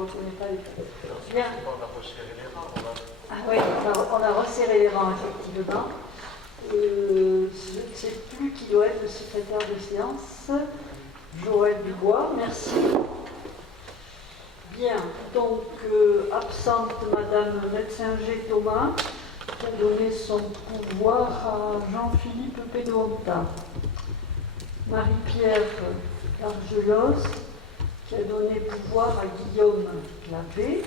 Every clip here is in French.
reconnais pas les feuilles. Bien. On a resserré les rangs. Ah oui, on a resserré les rangs, effectivement. Je ne sais plus qui doit être le secrétaire de séance. Joël Dubois, merci. Bien, donc absente Madame Metzinger Thomas, qui a donné son pouvoir à Jean-Philippe Pédonta. Marie-Pierre Argelos, qui a donné pouvoir à Guillaume Clavé.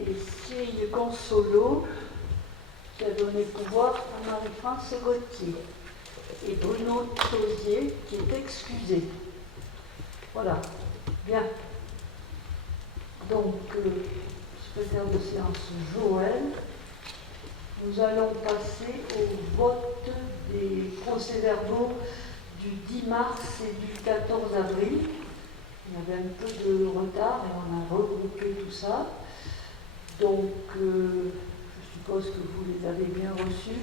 Et Cyril Consolo, qui a donné pouvoir à Marie-France Gauthier. Et Bruno Tosier, qui est excusé. Voilà. Bien. Donc, secrétaire de séance Joël, nous allons passer au vote des procès-verbaux du 10 mars et du 14 avril. Il y avait un peu de retard et on a regroupé tout ça. Donc, je suppose que vous les avez bien reçus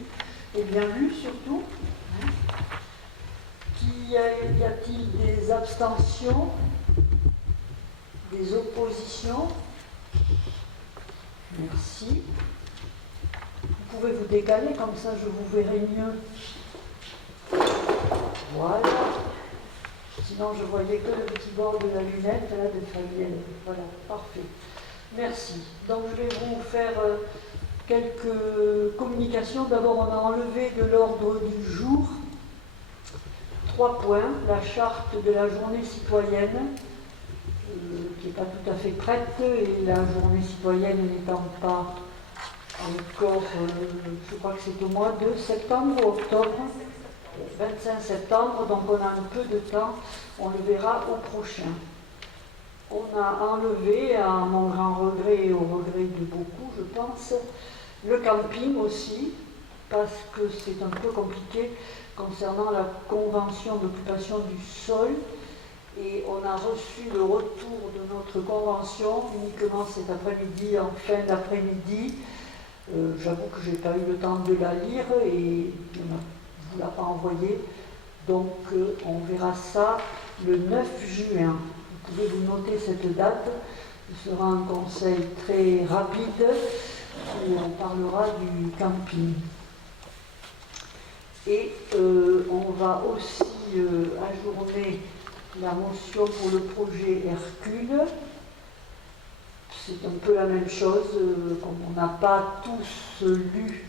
et bien lus surtout. Y a-t-il des abstentions, des oppositions? Merci. Vous pouvez vous décaler, comme ça je vous verrai mieux. Voilà. Sinon je voyais que le petit bord de la lunette là, de Fabienne. Voilà, parfait. Merci. Donc je vais vous faire quelques communications. D'abord, on a enlevé de l'ordre du jour 3 points. La charte de la journée citoyenne, qui n'est pas tout à fait prête, et la journée citoyenne n'étant pas encore, je crois que c'est au mois de septembre ou octobre, 25 septembre, donc on a un peu de temps, on le verra au prochain. On a enlevé, à mon grand regret et au regret de beaucoup, je pense, le camping aussi, parce que c'est un peu compliqué concernant la convention d'occupation du sol. Et on a reçu le retour de notre convention uniquement cet après-midi, en fin d'après-midi. J'avoue que je n'ai pas eu le temps de la lire et on ne vous l'a pas envoyée. Donc on verra ça le 9 juin. Vous pouvez vous noter cette date. Ce sera un conseil très rapide où on parlera du camping. Et on va aussi ajourner la motion pour le projet Hercule. C'est un peu la même chose, comme on n'a pas tous lu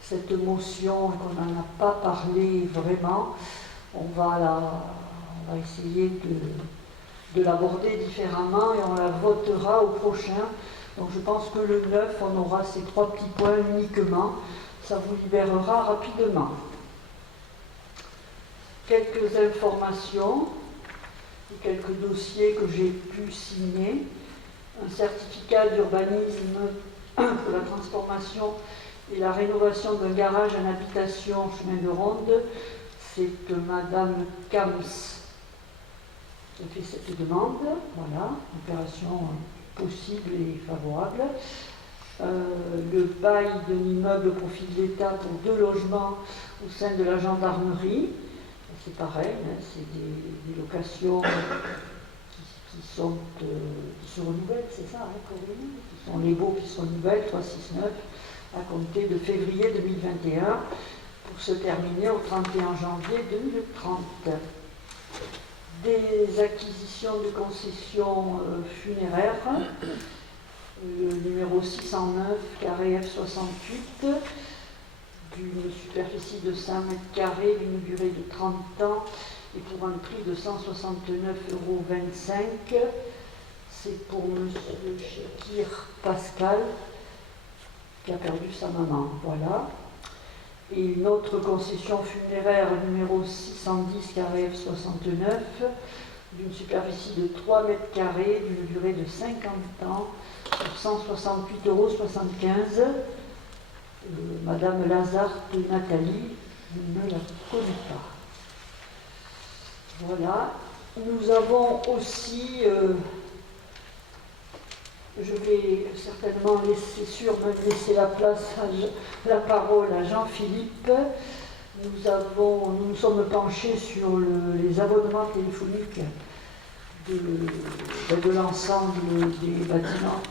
cette motion et qu'on n'en a pas parlé vraiment, on va essayer de l'aborder différemment et on la votera au prochain. Donc je pense que le 9, on aura ces 3 petits points uniquement. Ça vous libérera rapidement. Quelques informations, quelques dossiers que j'ai pu signer. Un certificat d'urbanisme pour la transformation et la rénovation d'un garage en habitation chemin de Ronde. C'est Madame Kams qui a fait cette demande. Voilà, opération possible et favorable. Le bail d'un immeuble au profit de l'État pour 2 logements au sein de la gendarmerie. C'est pareil, hein, c'est des locations qui se renouvellent, c'est ça, hein, Corinne, qui sont les baux qui se renouvellent, 369, à compter de février 2021, pour se terminer au 31 janvier 2030. Des acquisitions de concessions funéraires, le numéro 609, carré F68, d'une superficie de 5 mètres carrés, d'une durée de 30 ans, et pour un prix de 169,25 €. C'est pour M. Chekir Pascal, qui a perdu sa maman. Voilà. Et une autre concession funéraire numéro 610, carré F69, d'une superficie de 3 mètres carrés, d'une durée de 50 ans, pour 168,75 €. Madame Lazare de Nathalie, je ne la connais pas. Voilà. Nous avons aussi, je vais certainement laisser la parole à Jean-Philippe. nous nous sommes penchés sur les abonnements téléphoniques de l'ensemble des bâtiments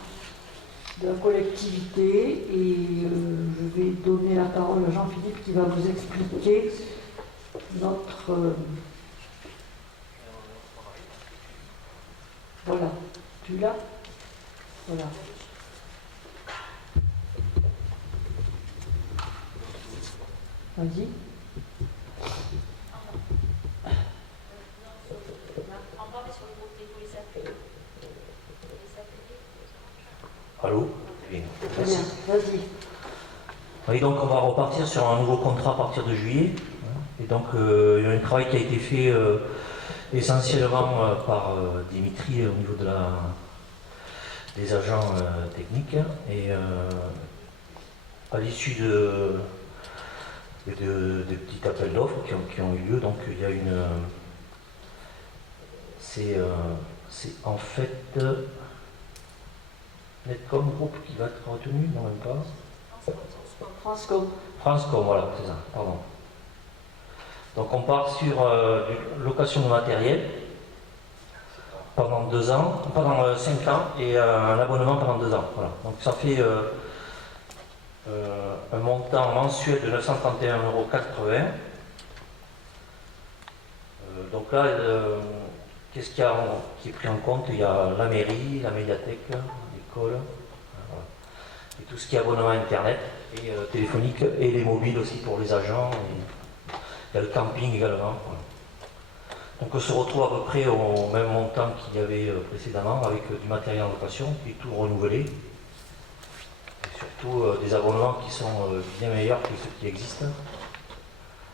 de la collectivité et je vais donner la parole à Jean-Philippe qui va vous expliquer notre... Voilà, tu l'as? Voilà. Vas-y. Allô? Oui. Merci. Vas-y. Oui, donc on va repartir sur un nouveau contrat à partir de juillet. Et donc il y a un travail qui a été fait essentiellement par Dimitri au niveau des agents techniques. Et à l'issue de petits appels d'offres qui ont eu lieu, donc il y a une... c'est en fait Netcom Group qui va être retenu, non même pas. Francecom. Francecom, voilà, c'est ça, pardon. Donc on part sur location de matériel pendant 2 ans, pendant 5 ans et un abonnement pendant 2 ans. Voilà. Donc ça fait un montant mensuel de 931,80 €. Donc là, qu'est-ce qui est pris en compte? Il y a la mairie, la médiathèque, l'école, voilà. Et tout ce qui est abonnement internet et téléphonique et les mobiles aussi pour les agents. Et il y a le camping également. Voilà. Donc on se retrouve à peu près au même montant qu'il y avait précédemment avec du matériel en location, puis tout renouvelé. Et surtout des abonnements qui sont bien meilleurs que ceux qui existent,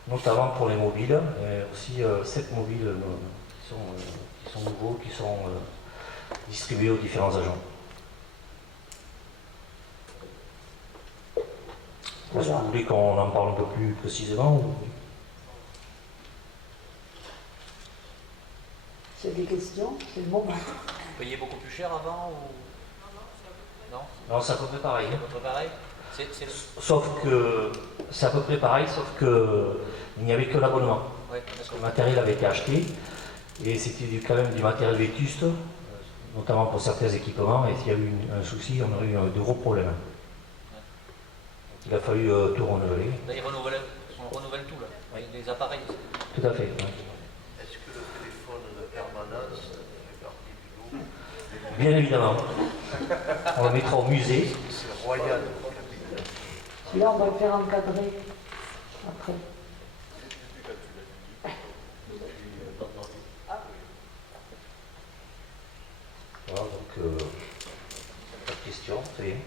notamment pour les mobiles, et aussi 7 mobiles qui sont nouveaux, qui sont distribués aux différents agents. Est-ce que vous voulez qu'on en parle un peu plus précisément ou... C'est des questions, c'est le moment. Vous payez beaucoup plus cher avant ou... Non, Non, c'est à peu près pareil. c'est à peu près pareil. Sauf que c'est à peu près pareil, sauf que il n'y avait que l'abonnement. Ouais, Parce que le matériel avait été acheté et c'était quand même du matériel vétuste, notamment pour certains équipements. Et s'il y a eu un souci, on aurait eu de gros problèmes. Il a fallu tout renouveler. Là, on renouvelle tout, là. Oui. Les appareils. Tout à fait. Ouais. Est-ce que le téléphone de permanence fait partie du lot? Bien évidemment. On le mettra au musée. C'est royal. Là, on va le faire encadrer après. Voilà, donc pas de questions, c'est bien.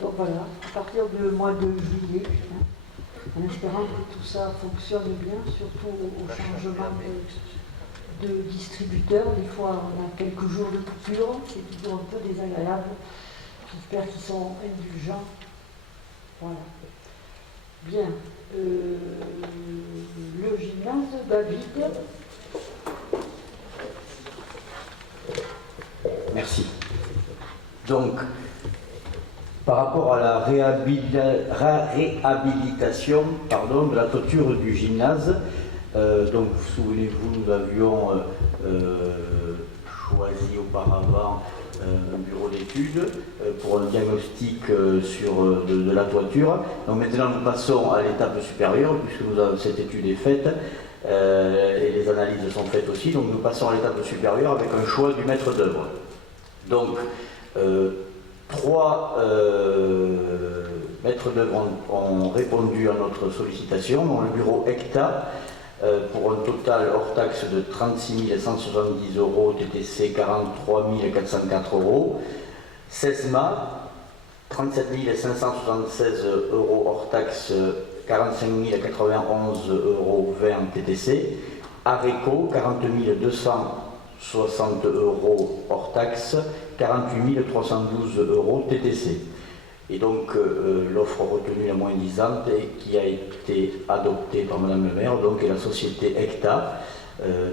Donc voilà, à partir du mois de juillet, en espérant que tout ça fonctionne bien, surtout au changement de distributeur. Des fois, on a quelques jours de coupure, c'est toujours un peu désagréable. J'espère qu'ils sont indulgents. Voilà. Bien. Le gymnase, David. Merci. Donc, par rapport à la réhabilitation de la toiture du gymnase, donc souvenez-vous, nous avions choisi auparavant un bureau d'études pour un diagnostic de la toiture. Donc maintenant nous passons à l'étape supérieure puisque cette étude est faite et les analyses sont faites aussi. Donc nous passons à l'étape supérieure avec un choix du maître d'œuvre. Donc 3 maîtres d'œuvre ont répondu à notre sollicitation, dont le bureau ECTA pour un total hors taxe de 36 170 €, TTC 43 404 €, CESMA 37 576 € hors taxe, 45 091 € 20 TTC, ARECO 40 260 € hors taxe, 48 312 € TTC. Et donc l'offre retenue la moins disante et qui a été adoptée par Madame le maire donc, est la société ECTA,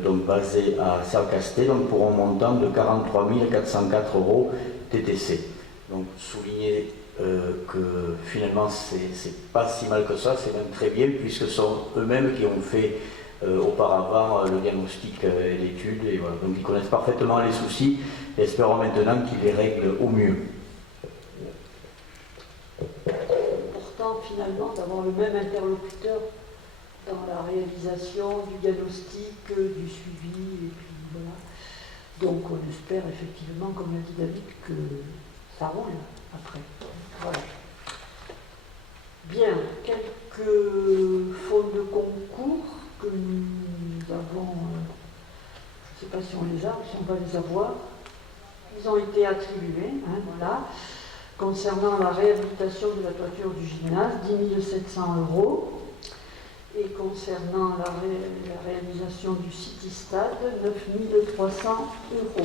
donc basée à Sercasté, donc pour un montant de 43 404 € TTC. Donc souligner que finalement c'est pas si mal que ça, c'est même très bien, puisque ce sont eux-mêmes qui ont fait auparavant le diagnostic et l'étude, et voilà. Donc ils connaissent parfaitement les soucis, et espérons maintenant qu'ils les règlent au mieux. Important finalement d'avoir le même interlocuteur dans la réalisation du diagnostic, du suivi, et puis voilà. Donc on espère effectivement, comme l'a dit David, que ça roule après. Voilà. Bien, quelques fonds de concours que nous avons, je ne sais pas si on les a ou si on va les avoir. Ils ont été attribués, hein, voilà. Concernant la réhabilitation de la toiture du gymnase, 10 700 €. Et concernant la réalisation du City Stade, 9 300 €.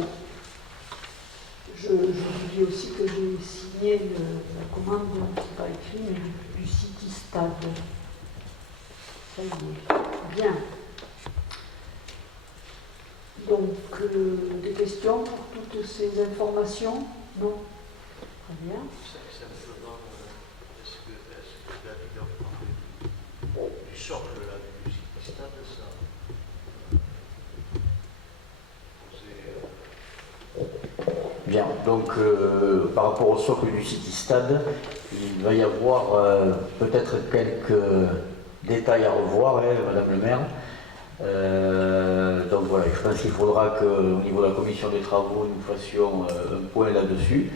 Je vous dis aussi que j'ai signé la commande, c'est pas écrit, mais du City Stade. Ça y est. Bien. Donc, des questions pour toutes ces informations? Non? Très bien. Simplement, est-ce que David a parlé du socle là, du City Stade, ça Bien, donc par rapport au socle du City Stade, il va y avoir peut-être quelques détails à revoir, hein, Madame le maire. Donc voilà, je pense qu'il faudra qu'au niveau de la commission des travaux, nous fassions un point là-dessus,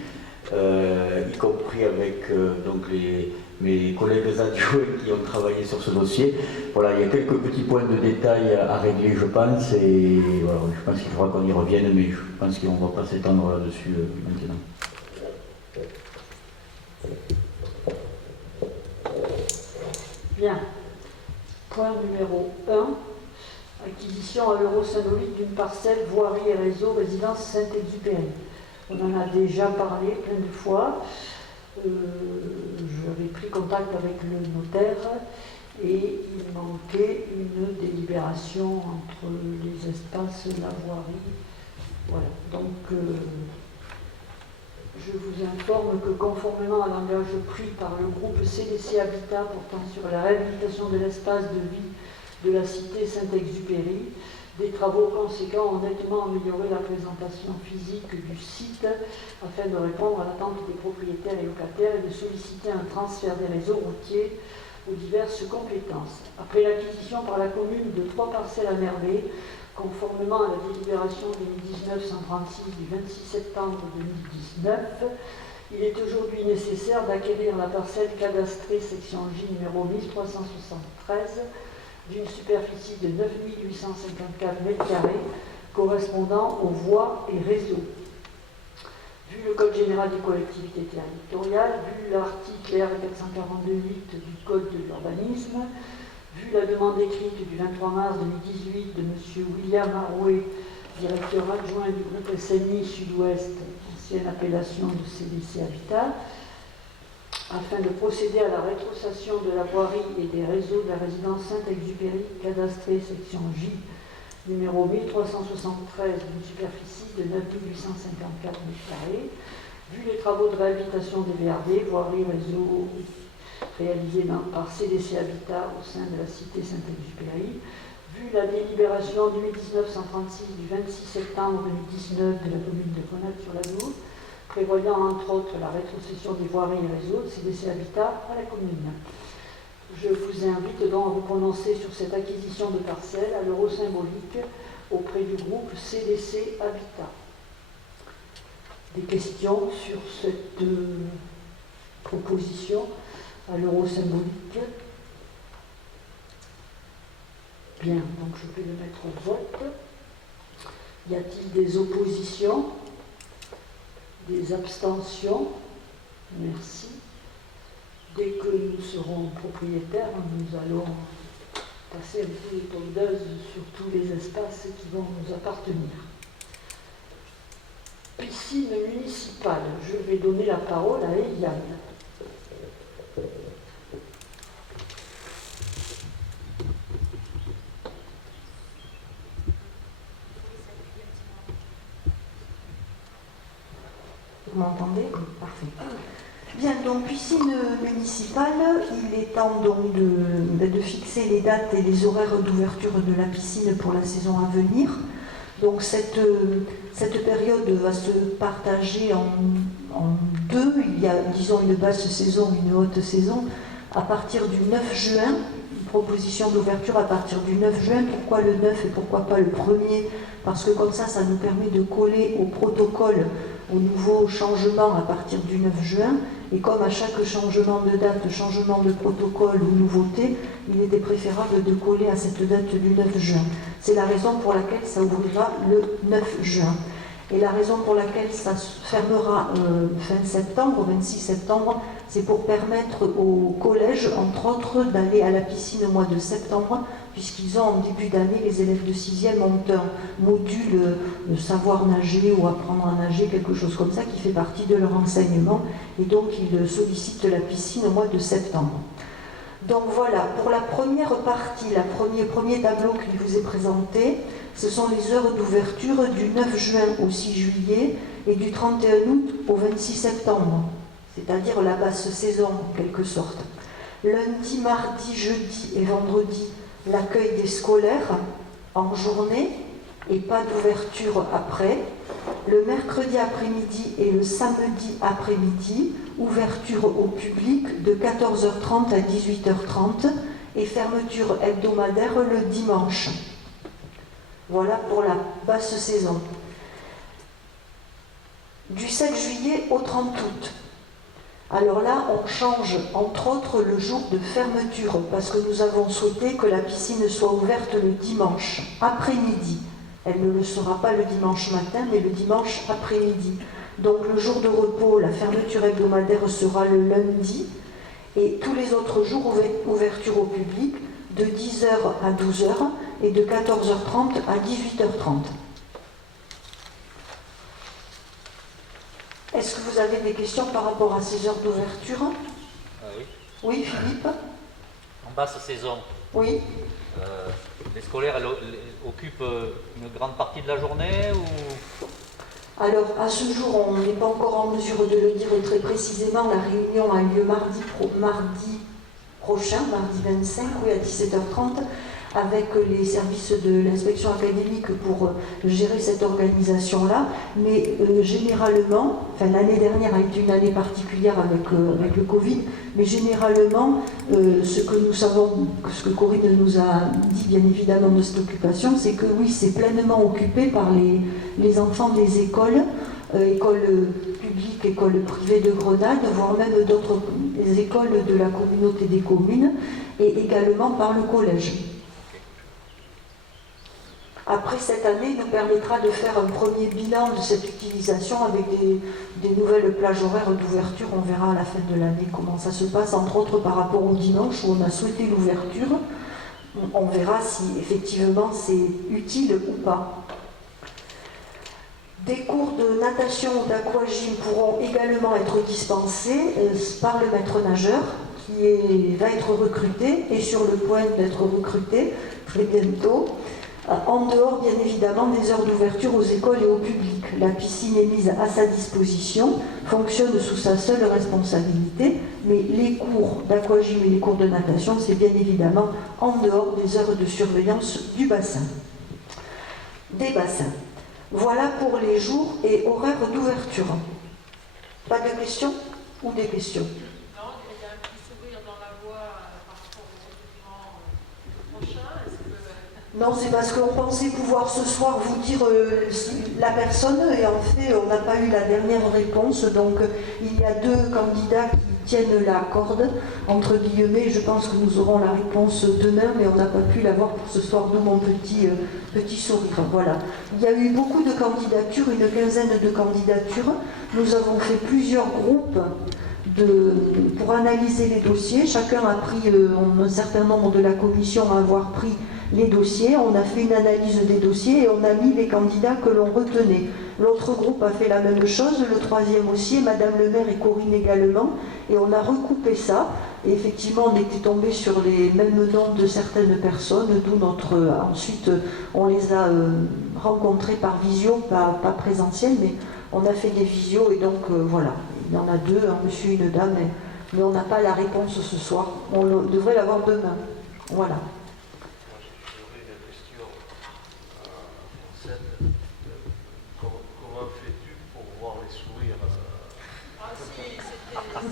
y compris avec donc mes collègues adjoints qui ont travaillé sur ce dossier. Voilà, il y a quelques petits points de détail à régler, je pense, et voilà, je pense qu'il faudra qu'on y revienne, mais je pense qu'on ne va pas s'étendre là-dessus maintenant. Bien. Point numéro 1. Acquisition à euro symbolique d'une parcelle, voirie et réseau, résidence Saint-Exupéry. On en a déjà parlé plein de fois. J'avais pris contact avec le notaire et il manquait une délibération entre les espaces, la voirie. Voilà. Donc, je vous informe que conformément à l'engagement pris par le groupe CDC Habitat portant sur la réhabilitation de l'espace de vie de la cité Saint-Exupéry, des travaux conséquents ont nettement amélioré la présentation physique du site afin de répondre à l'attente des propriétaires et locataires et de solliciter un transfert des réseaux routiers aux diverses compétences. Après l'acquisition par la commune de 3 parcelles à Merlet, conformément à la délibération 2019-136 du 26 septembre 2019, il est aujourd'hui nécessaire d'acquérir la parcelle cadastrée section J numéro 1373 d'une superficie de 9 854 m² correspondant aux voies et réseaux. Vu le Code général des collectivités territoriales, vu l'article R 442.8 du Code de l'urbanisme, vu la demande écrite du 23 mars 2018 de M. William Arouet, directeur adjoint du groupe SNI Sud-Ouest, ancienne appellation de CDC Habitat, afin de procéder à la rétrocession de la voirie et des réseaux de la résidence Saint-Exupéry, cadastrée section J, numéro 1373, d'une superficie de 9 854 m², vu les travaux de réhabilitation des VRD, voirie, réseau, réalisés par CDC Habitat au sein de la cité Saint-Exupéry, vu la délibération 2019-136 du 26 septembre 2019 de la commune de Grenade-sur-la-Dour, prévoyant entre autres la rétrocession des voiries et réseaux de CDC Habitat à la commune. Je vous invite donc à vous prononcer sur cette acquisition de parcelles à l'euro symbolique auprès du groupe CDC Habitat. Des questions sur cette proposition à l'euro symbolique? Bien, donc je vais le mettre au vote. Y a-t-il des oppositions? Des abstentions? Merci. Dès que nous serons propriétaires, nous allons passer un peu de tondeuse sur tous les espaces qui vont nous appartenir. Piscine municipale, je vais donner la parole à Eliane. Vous m'entendez? Parfait. Bien, donc piscine municipale, il est temps donc de fixer les dates et les horaires d'ouverture de la piscine pour la saison à venir. Donc cette période va se partager en deux. Il y a, disons, une basse saison, une haute saison. À partir du 9 juin, une proposition d'ouverture à partir du 9 juin. Pourquoi le 9 et pourquoi pas le 1er? Parce que comme ça nous permet de coller au protocole, au nouveau changement à partir du 9 juin. Et comme à chaque changement de date, changement de protocole ou nouveauté, il était préférable de coller à cette date du 9 juin. C'est la raison pour laquelle ça ouvrira le 9 juin. Et la raison pour laquelle ça fermera fin septembre, 26 septembre, c'est pour permettre aux collèges, entre autres, d'aller à la piscine au mois de septembre, puisqu'ils ont en début d'année, les élèves de 6e ont un module de savoir nager ou apprendre à nager, quelque chose comme ça, qui fait partie de leur enseignement, et donc ils sollicitent la piscine au mois de septembre. Donc voilà, pour la première partie, le premier tableau qui vous est présenté, ce sont les heures d'ouverture du 9 juin au 6 juillet et du 31 août au 26 septembre, c'est-à-dire la basse saison en quelque sorte. Lundi, mardi, jeudi et vendredi, l'accueil des scolaires en journée et pas d'ouverture après. Le mercredi après-midi et le samedi après-midi, ouverture au public de 14h30 à 18h30 et fermeture hebdomadaire le dimanche. Voilà pour la basse saison. Du 7 juillet au 30 août. Alors là, on change entre autres le jour de fermeture parce que nous avons souhaité que la piscine soit ouverte le dimanche après-midi. Elle ne le sera pas le dimanche matin, mais le dimanche après-midi. Donc le jour de repos, la fermeture hebdomadaire sera le lundi et tous les autres jours, ouverture au public de 10h à 12h et de 14h30 à 18h30. Est-ce que vous avez des questions par rapport à ces heures d'ouverture? Oui. Oui, Philippe? En basse saison, Oui. les scolaires occupent une grande partie de la journée ou... Alors, à ce jour, on n'est pas encore en mesure de le dire très précisément. La réunion a lieu mardi prochain, mardi 25, oui, à 17h30, avec les services de l'inspection académique pour gérer cette organisation-là. Mais généralement, enfin l'année dernière a été une année particulière avec le Covid, mais généralement, ce que nous savons, ce que Corinne nous a dit bien évidemment de cette occupation, c'est que oui, c'est pleinement occupé par les enfants des écoles, écoles publiques, écoles privées de Grenade, voire même d'autres écoles de la communauté des communes, et également par le collège. Après, cette année nous permettra de faire un premier bilan de cette utilisation avec des nouvelles plages horaires d'ouverture. On verra à la fin de l'année comment ça se passe, entre autres par rapport au dimanche où on a souhaité l'ouverture. On verra si effectivement c'est utile ou pas. Des cours de natation ou d'aquagym pourront également être dispensés par le maître nageur qui va être recruté et sur le point d'être recruté très bientôt. En dehors, bien évidemment, des heures d'ouverture aux écoles et au public. La piscine est mise à sa disposition, fonctionne sous sa seule responsabilité, mais les cours d'aquagym et les cours de natation, c'est bien évidemment en dehors des heures de surveillance du bassin. Des bassins. Voilà pour les jours et horaires d'ouverture. Pas de questions ou des questions? Non, il y a un petit sourire dans la voix par rapport au recrutement prochain. Est-ce que... Non, c'est parce qu'on pensait pouvoir ce soir vous dire la personne et en fait on n'a pas eu la dernière réponse. Donc il y a 2 candidats qui tiennent la corde, entre guillemets. Je pense que nous aurons la réponse demain, mais on n'a pas pu l'avoir pour ce soir, d'où mon petit sourire. Voilà. Il y a eu beaucoup de candidatures, une quinzaine de candidatures. Nous avons fait plusieurs groupes pour analyser les dossiers. Chacun a pris, un certain nombre de la commission à avoir pris les dossiers. On a fait une analyse des dossiers et on a mis les candidats que l'on retenait. L'autre groupe a fait la même chose, le troisième aussi, Madame le maire et Corinne également, et on a recoupé ça. Et effectivement, on était tombé sur les mêmes noms de certaines personnes, d'où ensuite, on les a rencontrés par visio, pas présentiel, mais on a fait des visios, et donc voilà. Il y en a deux, un monsieur et une dame, mais on n'a pas la réponse ce soir. On devrait l'avoir demain. Voilà. Moi, j'aurais une question. Comment fais-tu pour voir les sourires Ah si, c'était... Parce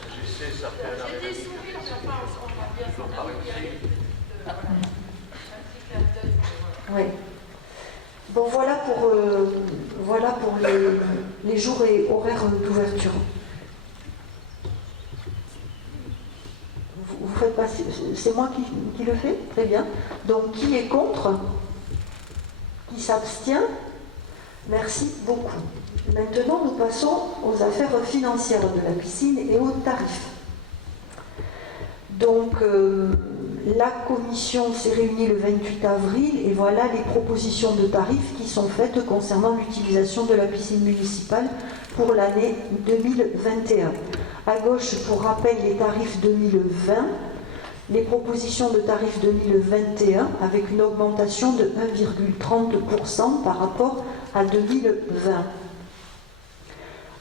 que je sais, ça fait un Il y a des sourires, mais enfin, on va bien Toujours s'en par aller, il y a ici. une petite, voilà, un petit clin d'œil. Oui. Bon, voilà pour les jours et horaires d'ouverture. Vous faites pas, c'est moi qui le fais? Très bien. Donc, qui est contre? Qui s'abstient? Merci beaucoup. Maintenant, nous passons aux affaires financières de la piscine et aux tarifs. Donc, la commission s'est réunie le 28 avril et voilà les propositions de tarifs qui sont faites concernant l'utilisation de la piscine municipale pour l'année 2021. À gauche, pour rappel, les tarifs 2020, les propositions de tarifs 2021 avec une augmentation de 1,30% par rapport à 2020.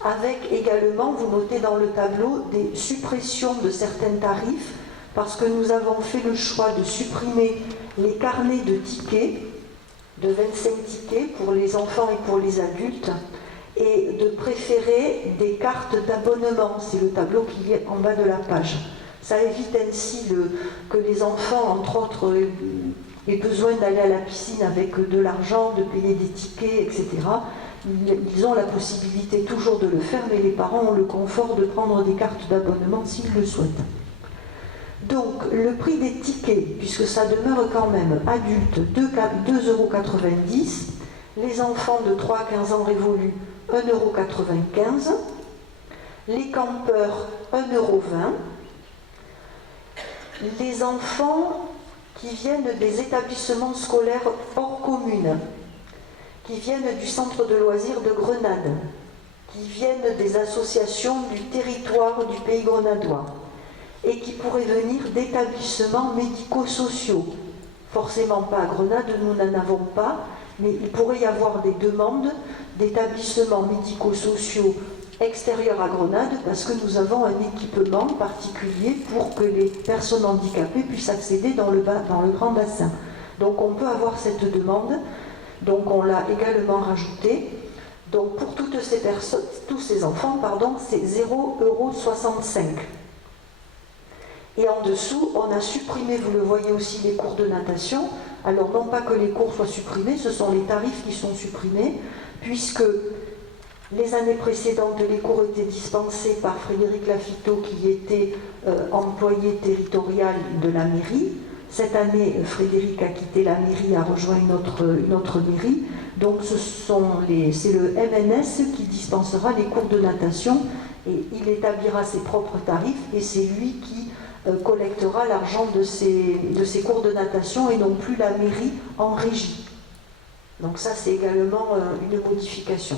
Avec également, vous notez dans le tableau, des suppressions de certains tarifs parce que nous avons fait le choix de supprimer les carnets de tickets, de 25 tickets pour les enfants et pour les adultes, et de préférer des cartes d'abonnement. C'est le tableau qui est en bas de la page. Ça évite ainsi que les enfants, entre autres, aient besoin d'aller à la piscine avec de l'argent, de payer des tickets, etc. Ils ont la possibilité toujours de le faire, mais les parents ont le confort de prendre des cartes d'abonnement s'ils le souhaitent. Donc, le prix des tickets, puisque ça demeure quand même adulte, 2,90 €, les enfants de 3 à 15 ans révolus, 1,95 €, les campeurs, 1,20 €, les enfants qui viennent des établissements scolaires hors commune, qui viennent du centre de loisirs de Grenade, qui viennent des associations du territoire du pays grenadiois, et qui pourraient venir d'établissements médico-sociaux. Forcément pas à Grenade, nous n'en avons pas, mais il pourrait y avoir des demandes d'établissements médico-sociaux extérieurs à Grenade parce que nous avons un équipement particulier pour que les personnes handicapées puissent accéder dans le grand bassin. Donc on peut avoir cette demande, donc on l'a également rajouté. Donc pour toutes ces personnes, tous ces enfants, c'est 0,65 €. Et en dessous, on a supprimé, vous le voyez aussi, les cours de natation. Alors non pas que les cours soient supprimés, ce sont les tarifs qui sont supprimés, puisque les années précédentes, les cours étaient dispensés par Frédéric Lafiteau, qui était employé territorial de la mairie. Cette année, Frédéric a quitté la mairie, a rejoint une autre mairie. Donc c'est le MNS qui dispensera les cours de natation et il établira ses propres tarifs et c'est lui qui collectera l'argent de ces cours de natation et non plus la mairie en régie. Donc ça, c'est également une modification.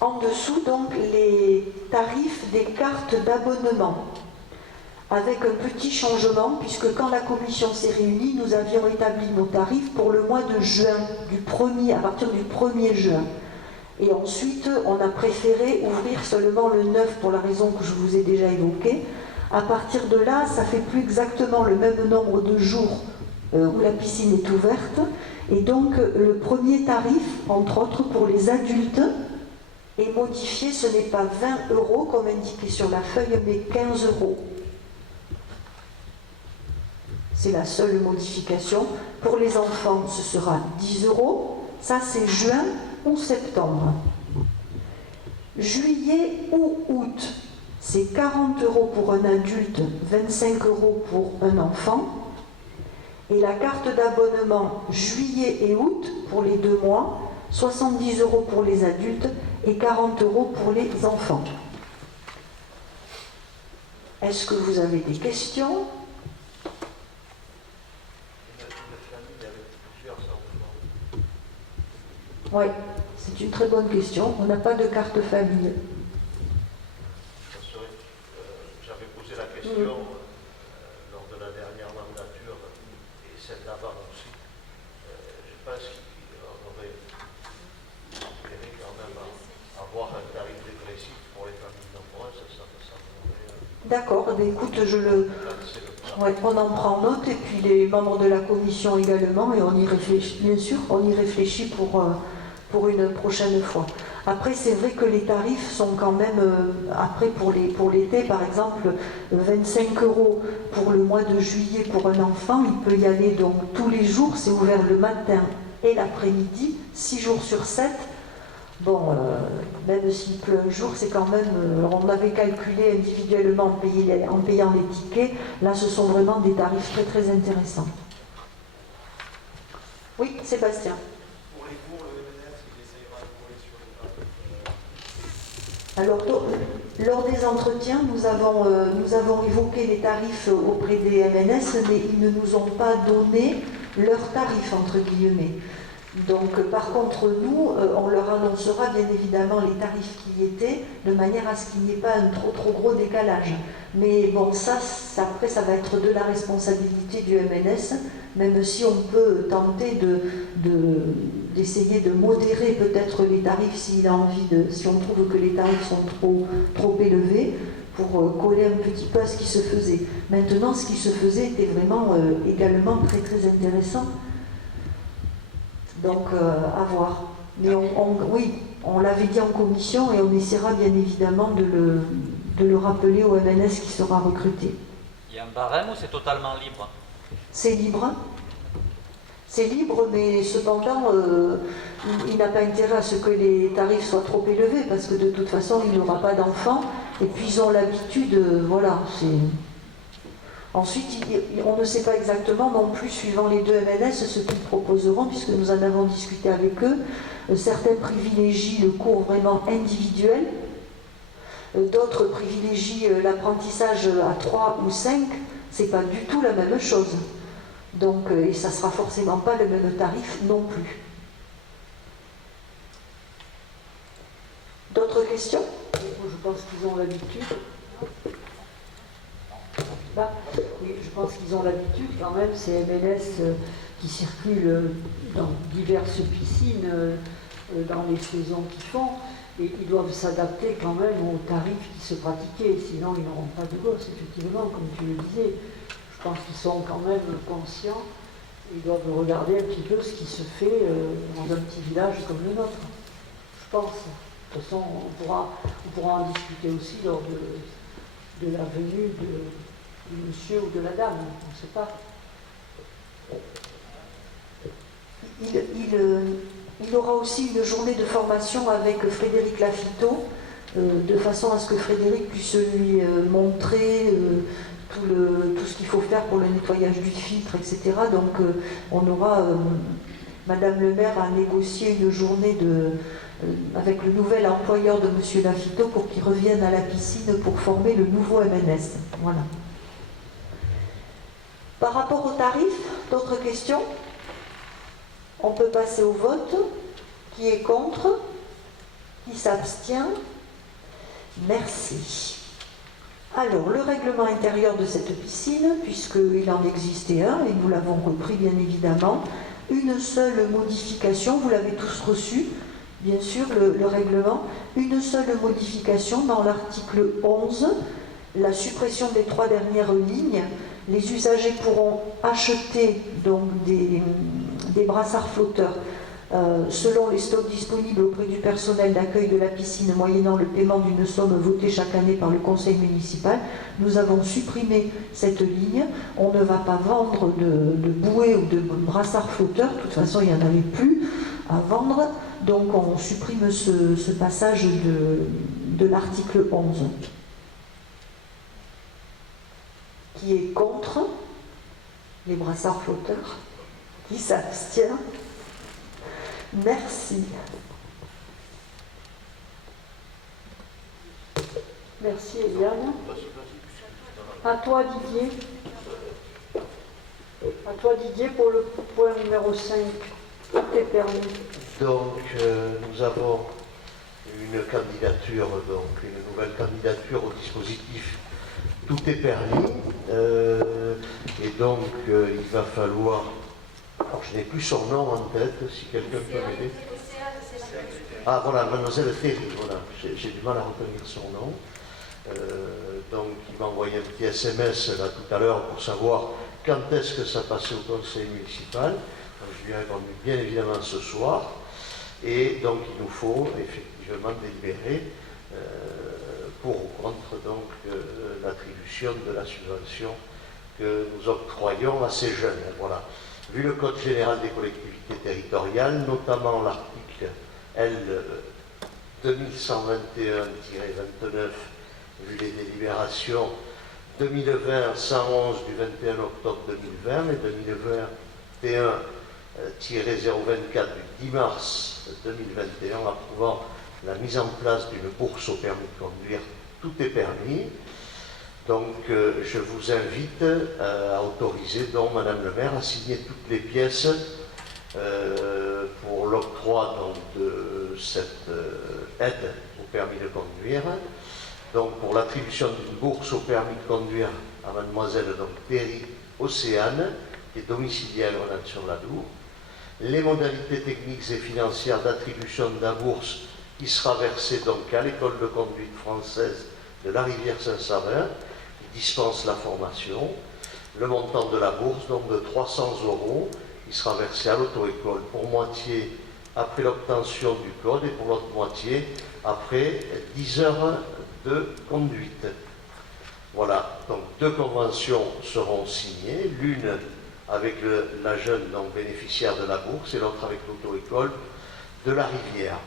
En dessous, donc, les tarifs des cartes d'abonnement, avec un petit changement, puisque quand la commission s'est réunie, nous avions établi nos tarifs pour le mois de juin, à partir du 1er juin. Et ensuite, on a préféré ouvrir seulement le 9 pour la raison que je vous ai déjà évoquée. À partir de là, ça fait plus exactement le même nombre de jours où la piscine est ouverte. Et donc, le premier tarif, entre autres pour les adultes, est modifié. Ce n'est pas 20 € comme indiqué sur la feuille, mais 15 €. C'est la seule modification. Pour les enfants, ce sera 10 €. Ça, c'est juin ou septembre. Juillet ou août, c'est 40 € pour un adulte, 25 € pour un enfant. Et la carte d'abonnement juillet et août, pour les 2 mois, 70 € pour les adultes et 40 € pour les enfants. Est-ce que vous avez des questions ? Oui, c'est une très bonne question. On n'a pas de carte famille. J'avais posé la question lors de la dernière mandature et celle d'avant aussi. Je pense qu'on aurait espéré quand même D'accord, eh bien, écoute, ouais, on en prend note, et puis les membres de la commission également, et on y réfléchit, bien sûr, on y réfléchit pour une prochaine fois. Après, c'est vrai que les tarifs sont quand même, après pour l'été par exemple, 25 € pour le mois de juillet pour un enfant, il peut y aller donc tous les jours, c'est ouvert le matin et l'après-midi, 6 jours sur 7. Bon, même s'il pleut un jour, c'est quand même, on avait calculé individuellement en payant les tickets, là ce sont vraiment des tarifs très très intéressants. Oui, Sébastien. Alors, lors des entretiens, nous avons évoqué les tarifs auprès des MNS, mais ils ne nous ont pas donné leurs tarifs, entre guillemets. Donc, par contre, nous, on leur annoncera bien évidemment les tarifs qui y étaient, de manière à ce qu'il n'y ait pas un trop gros décalage. Mais bon, ça, après, ça va être de la responsabilité du MNS, même si on peut tenter d'essayer de modérer peut-être les tarifs si on trouve que les tarifs sont trop élevés, pour coller un petit peu à ce qui se faisait. Maintenant, ce qui se faisait était vraiment également très très intéressant. Donc, à voir. Mais oui, on l'avait dit en commission, et on essaiera bien évidemment de le rappeler au MNS qui sera recruté. Il y a un barème ou c'est totalement libre? C'est libre. C'est libre, mais cependant, il n'a pas intérêt à ce que les tarifs soient trop élevés, parce que de toute façon, il n'aura pas d'enfants, et puis ils ont l'habitude, voilà, c'est... Ensuite, on ne sait pas exactement non plus, suivant les deux MNS, ce qu'ils proposeront, puisque nous en avons discuté avec eux. Certains privilégient le cours vraiment individuel, d'autres privilégient l'apprentissage à 3 ou 5, c'est pas du tout la même chose. Donc, et ça sera forcément pas le même tarif non plus. D'autres questions? Je pense qu'ils ont l'habitude. Oui, je pense qu'ils ont l'habitude quand même, ces MNS qui circulent dans diverses piscines, dans les saisons qu'ils font, et ils doivent s'adapter quand même aux tarifs qui se pratiquaient, sinon ils n'auront pas de gosses, effectivement, comme tu le disais. Je pense qu'ils sont quand même conscients, ils doivent regarder un petit peu ce qui se fait dans un petit village comme le nôtre, je pense. De toute façon, on pourra en discuter aussi lors de la venue du monsieur ou de la dame, on ne sait pas. Il aura aussi une journée de formation avec Frédéric Lafito, de façon à ce que Frédéric puisse lui montrer tout ce qu'il faut faire pour le nettoyage du filtre, etc. Donc on aura, Madame le maire a négocié une journée avec le nouvel employeur de monsieur Lafito pour qu'il revienne à la piscine pour former le nouveau MNS. Voilà. Par rapport aux tarifs, d'autres questions? On peut passer au vote. Qui est contre? Qui s'abstient? Merci. Alors, le règlement intérieur de cette piscine, puisqu'il en existait un, et nous l'avons repris bien évidemment, une seule modification, vous l'avez tous reçu, bien sûr, le règlement, une seule modification dans l'article 11, la suppression des 3 dernières lignes. Les usagers pourront acheter donc des brassards flotteurs selon les stocks disponibles auprès du personnel d'accueil de la piscine, moyennant le paiement d'une somme votée chaque année par le conseil municipal. Nous avons supprimé cette ligne. On ne va pas vendre de bouées ou de brassards flotteurs. De toute façon, il n'y en avait plus à vendre. Donc, on supprime ce passage de l'article 11. Qui est contre les brassards flotteurs? Qui s'abstient? Merci. Merci Eliane. À toi Didier. À toi Didier pour le point numéro 5. Tout est permis. Donc, nous avons une candidature, donc une nouvelle candidature au dispositif Tout est permis. Et donc, il va falloir... Alors, je n'ai plus son nom en tête, si quelqu'un peut m'aider. Ah, voilà, mademoiselle Ferry, voilà. J'ai du mal à retenir son nom. donc il m'a envoyé un petit SMS là tout à l'heure pour savoir quand est-ce que ça passait au conseil municipal. Donc, je lui ai répondu bien évidemment ce soir. Et donc il nous faut effectivement délibérer pour ou contre donc l'attribution de la subvention que nous octroyons à ces jeunes. Voilà. Vu le Code général des collectivités territoriales, notamment l'article L 2121-29, vu les délibérations 2020-111 du 21 octobre 2020 et 2021-024 du 10 mars 2021, approuvant la mise en place d'une bourse au permis de conduire, tout est permis. Donc je vous invite à autoriser donc Madame le maire à signer toutes les pièces pour l'octroi de cette aide au permis de conduire. Donc pour l'attribution d'une bourse au permis de conduire à Mademoiselle Perry Océane, qui est domiciliée à Grenade-sur-Ladour. Les modalités techniques et financières d'attribution de la bourse qui sera versée donc à l'école de conduite française de la rivière Saint-Savin, qui dispense la formation. Le montant de la bourse, donc de 300 €, qui sera versé à l'auto-école pour moitié après l'obtention du code et pour l'autre moitié après 10 heures de conduite. Voilà, donc 2 conventions seront signées, l'une avec la jeune donc, bénéficiaire de la bourse et l'autre avec l'auto-école de la rivière.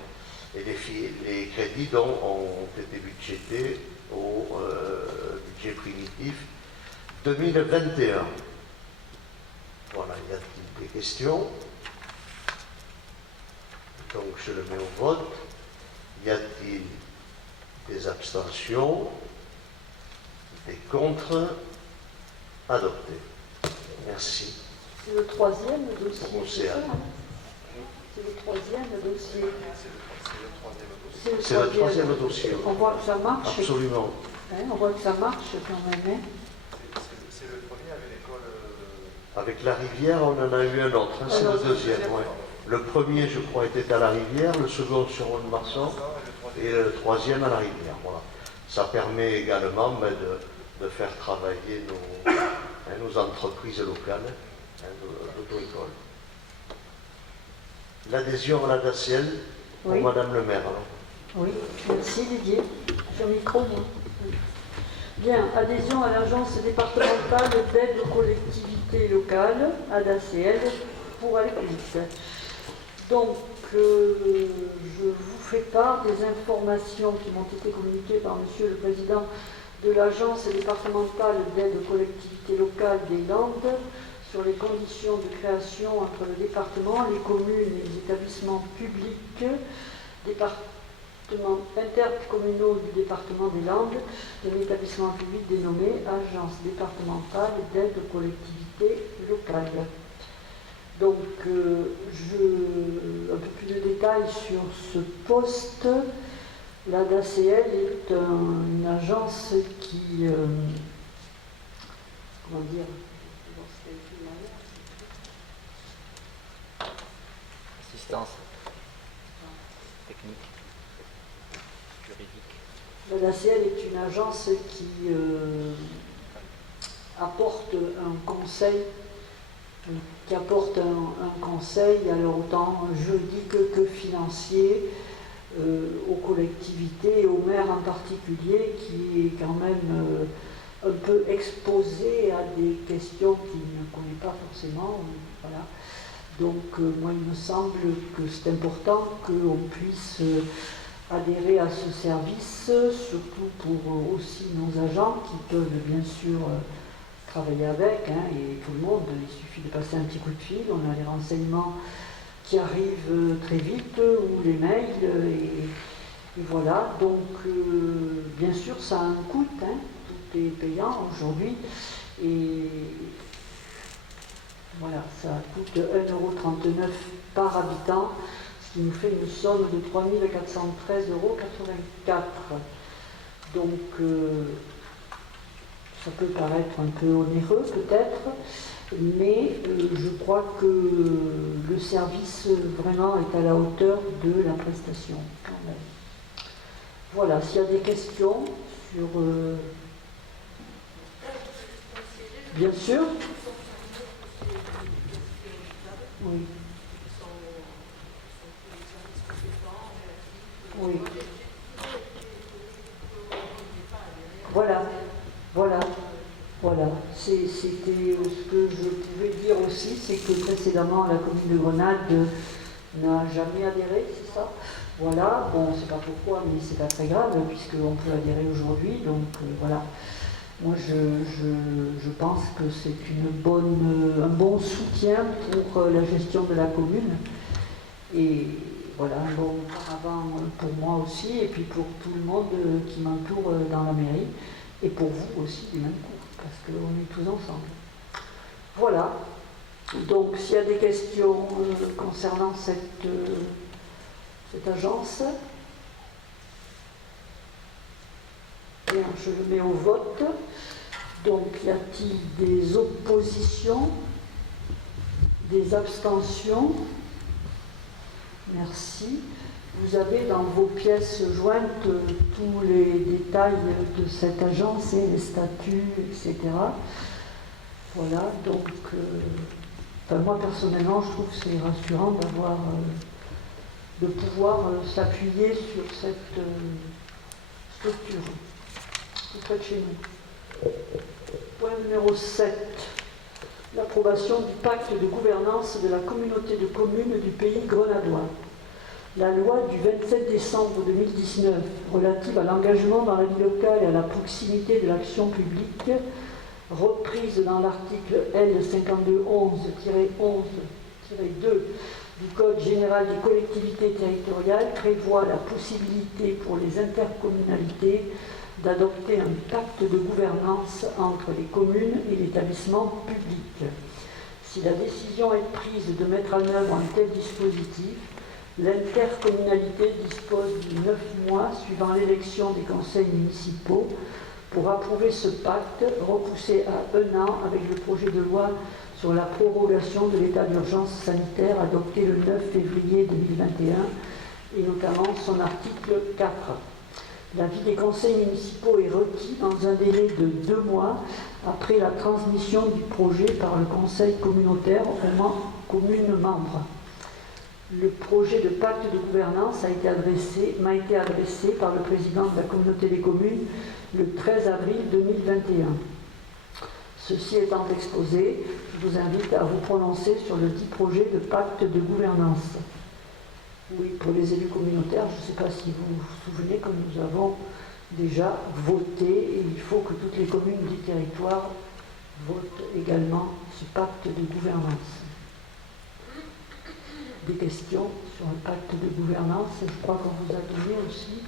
Et les crédits donc, ont été budgétés au budget primitif 2021. Voilà, y a-t-il des questions? Donc je le mets au vote. Y a-t-il des abstentions? Des contre? Adopté. Merci. C'est le troisième dossier. C'est le troisième dossier. C'est le troisième dossier. On voit que ça marche. Absolument. Hein, on voit que ça marche quand même. C'est le premier avec l'école. Avec la rivière, on en a eu un autre. Hein, c'est le deuxième. Ouais. Le premier, je crois, était à la rivière, le second sur Rhône-Marsan et le troisième à la rivière. Voilà. Ça permet également de faire travailler nos entreprises locales d'auto-école. L'adhésion à la DACL pour Madame le maire. Alors. Oui, merci Didier. Sur micro, moi. Bien, adhésion à l'agence départementale d'aide aux collectivités locales, ADACL, pour aller plus vite. Donc, je vous fais part des informations qui m'ont été communiquées par Monsieur le Président de l'agence départementale d'aide aux collectivités locales des Landes sur les conditions de création entre le département, les communes et les établissements publics, départements intercommunaux du département des Landes, d'un établissement public dénommé Agence départementale d'aide aux collectivités locales. Donc, un peu plus de détails sur ce poste. La DACL est une agence qui, comment dire, Assistance technique, juridique. La DACL est une agence qui apporte un conseil, alors autant juridique que financier, aux collectivités et aux maires en particulier, qui est quand même un peu exposé à des questions qu'il ne connaît pas forcément. Voilà. Donc moi il me semble que c'est important qu'on puisse adhérer à ce service, surtout pour aussi nos agents qui peuvent bien sûr travailler avec, hein, et tout le monde, il suffit de passer un petit coup de fil, on a les renseignements qui arrivent très vite, ou les mails, et voilà. Donc bien sûr ça a un coût, hein, tout est payant aujourd'hui, et voilà, ça coûte 1,39 € par habitant, ce qui nous fait une somme de 3 413,84 €. Donc ça peut paraître un peu onéreux peut-être, mais je crois que le service vraiment est à la hauteur de la prestation quand même. Voilà, s'il y a des questions sur Bien sûr. Oui. Oui. Voilà. C'était ce que je pouvais dire aussi, c'est que précédemment la commune de Grenade n'a jamais adhéré, c'est ça? Voilà, bon, on ne sait pas pourquoi, mais c'est pas très grave, puisqu'on peut adhérer aujourd'hui, donc voilà. Moi, je pense que c'est un bon soutien pour la gestion de la commune. Et voilà, un bon paravent pour moi aussi, et puis pour tout le monde qui m'entoure dans la mairie, et pour vous aussi du même coup, parce qu'on est tous ensemble. Voilà. Donc, s'il y a des questions concernant cette agence, bien, je le mets au vote. Donc, y a-t-il des oppositions, des abstentions? Merci. Vous avez dans vos pièces jointes tous les détails de cette agence et les statuts, etc. Voilà, donc moi personnellement, je trouve que c'est rassurant d'avoir, de pouvoir s'appuyer sur cette structure, tout près de chez nous. Point numéro 7. L'approbation du pacte de gouvernance de la communauté de communes du pays grenadiois. La loi du 27 décembre 2019 relative à l'engagement dans la vie locale et à la proximité de l'action publique, reprise dans l'article L. 5211-11-2 du Code général des collectivités territoriales, prévoit la possibilité pour les intercommunalités d'adopter un pacte de gouvernance entre les communes et l'établissement public. Si la décision est prise de mettre en œuvre un tel dispositif, l'intercommunalité dispose de 9 mois suivant l'élection des conseils municipaux pour approuver ce pacte, repoussé à 1 an avec le projet de loi sur la prorogation de l'état d'urgence sanitaire adopté le 9 février 2021 et notamment son article 4. L'avis des conseils municipaux est requis dans un délai de 2 mois après la transmission du projet par le conseil communautaire aux communes membres. Le projet de pacte de gouvernance m'a été adressé par le président de la communauté des communes le 13 avril 2021. Ceci étant exposé, je vous invite à vous prononcer sur le dit projet de pacte de gouvernance. Oui, pour les élus communautaires, je ne sais pas si vous vous souvenez que nous avons déjà voté et il faut que toutes les communes du territoire votent également ce pacte de gouvernance. Des questions sur le pacte de gouvernance, je crois qu'on vous a donné aussi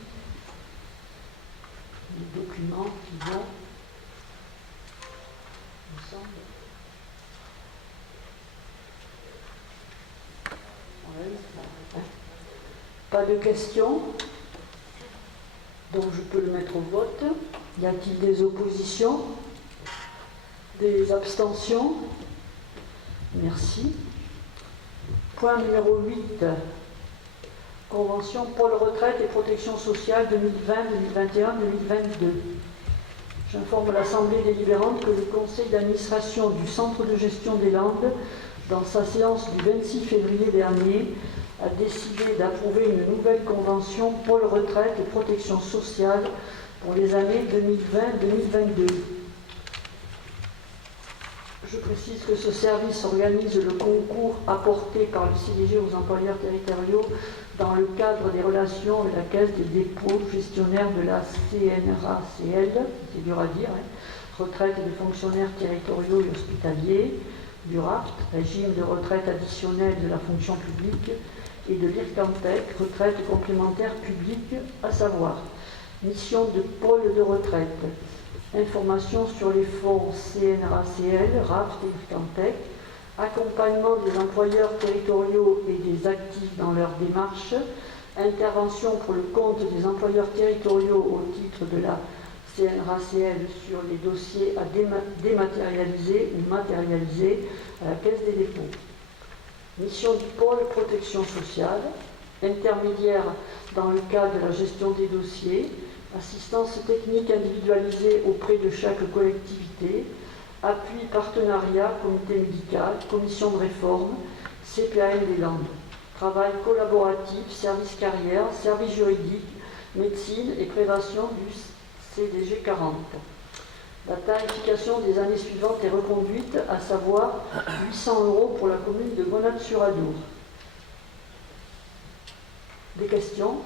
les documents qui vont, il me semble. Ouais, pas de questions, donc je peux le mettre au vote. Y a-t-il des oppositions? Des abstentions? Merci. Point numéro 8. Convention Pôle retraite et protection sociale 2020, 2021, 2022. J'informe l'Assemblée délibérante que le conseil d'administration du Centre de gestion des Landes, dans sa séance du 26 février dernier, a décidé d'approuver une nouvelle convention Pôle retraite et protection sociale pour les années 2020-2022. Je précise que ce service organise le concours apporté par le CDG aux employeurs territoriaux dans le cadre des relations avec la Caisse des dépôts, gestionnaire de la CNRACL, c'est dur à dire, retraite des fonctionnaires territoriaux et hospitaliers, du RAPT, régime de retraite additionnelle de la fonction publique, et de l'IRCAMPEC, retraite complémentaire publique, à savoir mission de pôle de retraite, information sur les fonds CNRACL, RAPT et IRCAMPEC, accompagnement des employeurs territoriaux et des actifs dans leur démarche, intervention pour le compte des employeurs territoriaux au titre de la CNRACL sur les dossiers à dématérialiser ou matérialiser à la Caisse des dépôts. Mission du pôle protection sociale, intermédiaire dans le cadre de la gestion des dossiers, assistance technique individualisée auprès de chaque collectivité, appui partenariat, comité médical, commission de réforme, CPAM des Landes. Travail collaboratif, service carrière, service juridique, médecine et prévention du CDG 40. La tarification des années suivantes est reconduite, à savoir 800 € pour la commune de Gonade-sur-Adour. Des questions?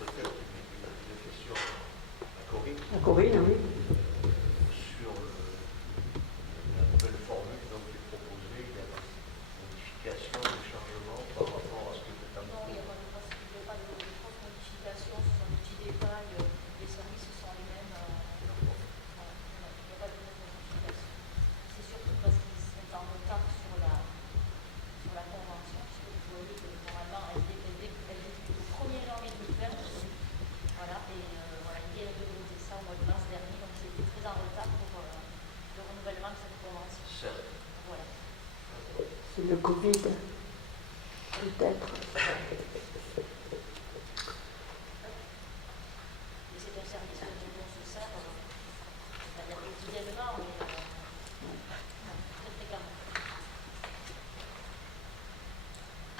Peut-être une question à Corinne. À Corinne, oui. Sur la nouvelle formule donc, qui est proposée, il y a des modifications, des changements par rapport à ce que tu as Non, il n'y a pas de grosse modification, ce sont des petits détails, les services sont les mêmes. Voilà, il n'y a pas de grosse modification. C'est surtout parce qu'ils sont en retard sur la convention, puisque vous voyez que normalement elle débute au 1er janvier 2020. Voilà, et voilà, ils viennent de voter ça au mois de mars dernier, donc ils étaient très en retard pour le renouvellement de cette convention. Certes. Voilà. C'est le Covid, peut-être. Mais c'est un service dont on se sert, c'est-à-dire quotidiennement, mais très fréquemment.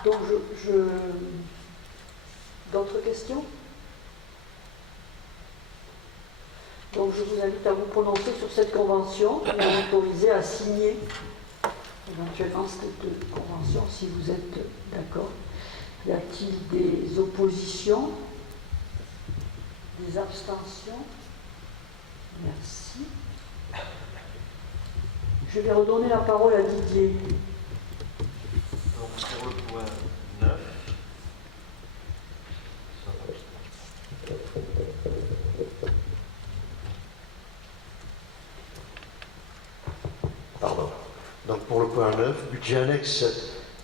Donc, d'autres questions? Donc, je vous invite à vous prononcer sur cette convention et à m'autoriser à signer éventuellement cette convention si vous êtes d'accord. Y a-t-il des oppositions? Des abstentions? Merci. Je vais redonner la parole à Didier. Donc pour le point 9, pardon. Donc pour le point 9, budget annexe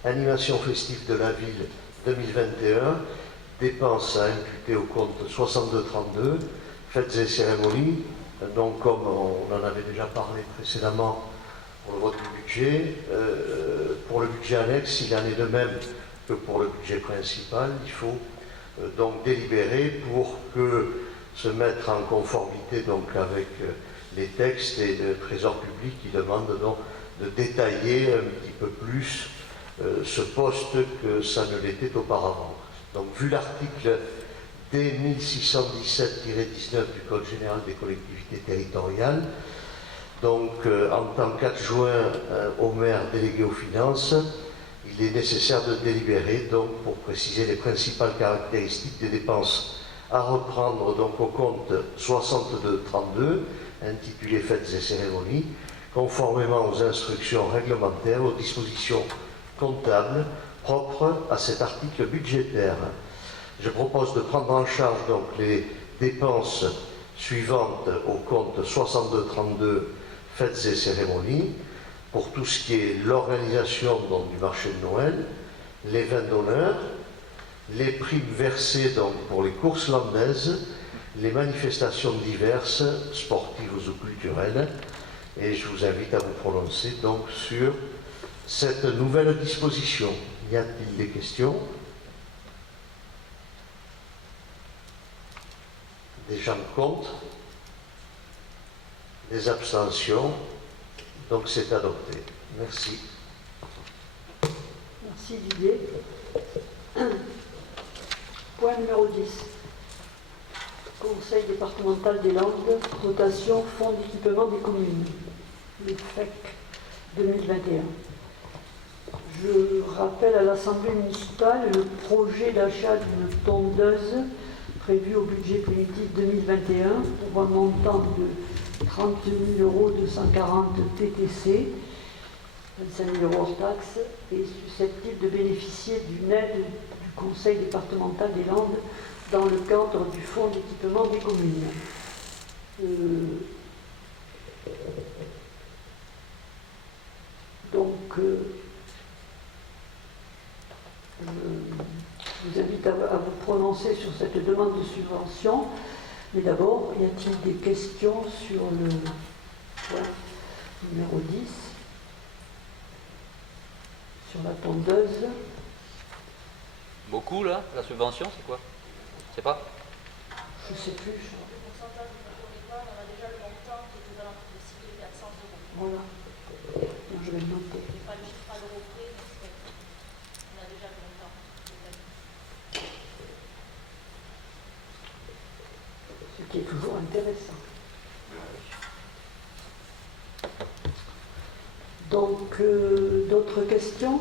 animation festive de la ville 2021, dépenses à imputer au compte 6232, fêtes et cérémonies. Donc comme on en avait déjà parlé précédemment pour le vote du budget, pour le budget annexe, il en est de même que pour le budget principal. Il faut donc délibérer pour que se mettre en conformité donc avec les textes et le Trésor public qui demandent donc de détailler un petit peu plus ce poste que ça ne l'était auparavant. Donc vu l'article D 1617-19 du Code général des collectivités territoriales, donc en tant qu'adjoint au maire délégué aux finances, il est nécessaire de délibérer donc pour préciser les principales caractéristiques des dépenses à reprendre donc au compte 6232 intitulé Fêtes et cérémonies, conformément aux instructions réglementaires, aux dispositions comptables propres à cet article budgétaire. Je propose de prendre en charge donc les dépenses suivantes au compte 6232 Fêtes et cérémonies, pour tout ce qui est l'organisation donc, du marché de Noël, les vins d'honneur, les primes versées donc, pour les courses landaises, les manifestations diverses, sportives ou culturelles, et je vous invite à vous prononcer donc sur cette nouvelle disposition. Y a-t-il des questions? Des gens contre? Des abstentions? Donc c'est adopté. Merci. Merci Didier. Point numéro 10. Conseil départemental des Landes, dotation Fonds d'équipement des communes, le FEC 2021. Je rappelle à l'Assemblée municipale le projet d'achat d'une tondeuse prévu au budget punitif 2021 pour un montant de 30 240 TTC, 25 000 € hors taxes, et susceptible de bénéficier d'une aide du Conseil départemental des Landes dans le cadre du Fonds d'équipement des communes. Je vous invite à vous prononcer sur cette demande de subvention. Mais d'abord, y a-t-il des questions sur le point numéro 10, sur la tondeuse? Beaucoup là, la subvention, c'est quoi? Je sais pas. Je ne sais plus. intéressant. Donc, d'autres questions?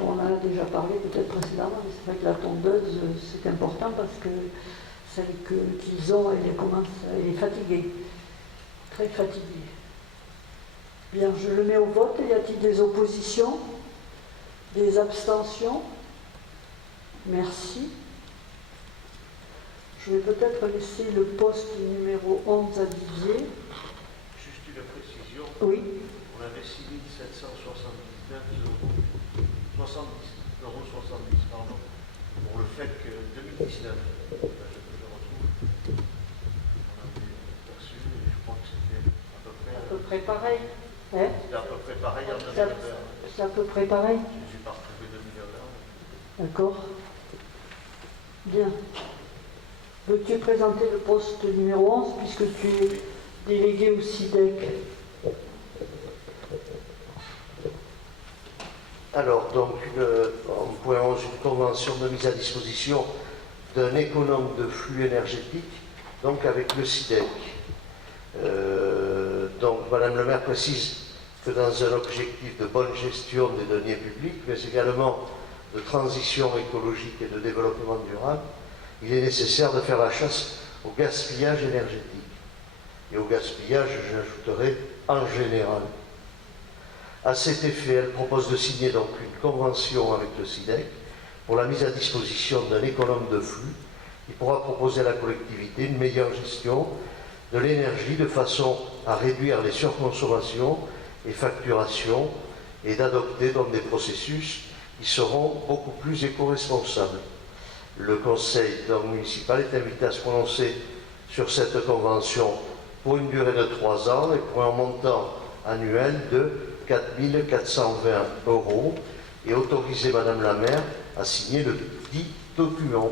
On en a déjà parlé peut-être précédemment, mais c'est vrai que la tondeuse, c'est important parce que celle qu'ils ont, elle est fatiguée, très fatiguée. Bien, je le mets au vote. Y a-t-il des oppositions? Des abstentions? Merci. Je vais peut-être laisser le poste numéro 11 à Didier. Juste une précision. Oui. On avait 6 779 euros, 70 pardon, pour le fait que 2019, je le retrouve, on avait perçu, et je crois que c'était À peu près pareil. Hein? C'était à peu près pareil en 2020. C'est à peu près pareil. Je n'ai pas retrouvé 2020. D'accord. Bien. Veux-tu présenter le poste numéro 11 puisque tu es délégué au SIDEC? Alors, donc, en point 11, une convention de mise à disposition d'un économe de flux énergétique, donc avec le SIDEC. Donc, Madame le maire précise que dans un objectif de bonne gestion des deniers publics, mais également de transition écologique et de développement durable, il est nécessaire de faire la chasse au gaspillage énergétique. Et au gaspillage, j'ajouterai en général. À cet effet, elle propose de signer donc une convention avec le SIDEC pour la mise à disposition d'un économe de flux qui pourra proposer à la collectivité une meilleure gestion de l'énergie de façon à réduire les surconsommations et facturations et d'adopter donc des processus qui seront beaucoup plus éco-responsables. Le conseil municipal est invité à se prononcer sur cette convention pour une durée de 3 ans et pour un montant annuel de 4 420 € et autoriser Madame la maire à signer le dit document.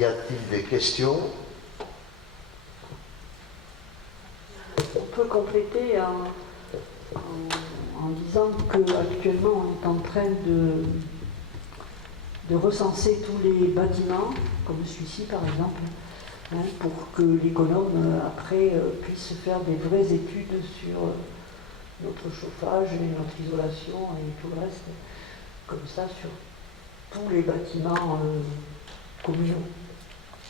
Y a-t-il des questions? On peut compléter en disant qu'actuellement on est en train de recenser tous les bâtiments, comme celui-ci par exemple, hein, pour que l'économe après puisse faire des vraies études sur notre chauffage et notre isolation et tout le reste, comme ça sur tous les bâtiments communaux.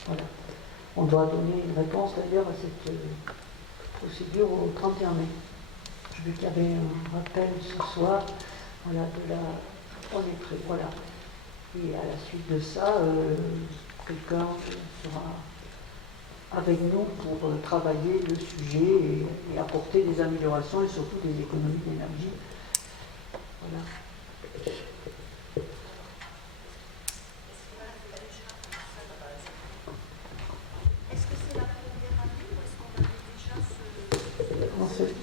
Voilà. On doit donner une réponse d'ailleurs à cette procédure au 31 mai. Je veux qu'il y avait un rappel ce soir, voilà, on est prêt, voilà. Et à la suite de ça, quelqu'un sera avec nous pour travailler le sujet et apporter des améliorations et surtout des économies d'énergie. Voilà. Est-ce que c'est la première année ou est-ce qu'on avait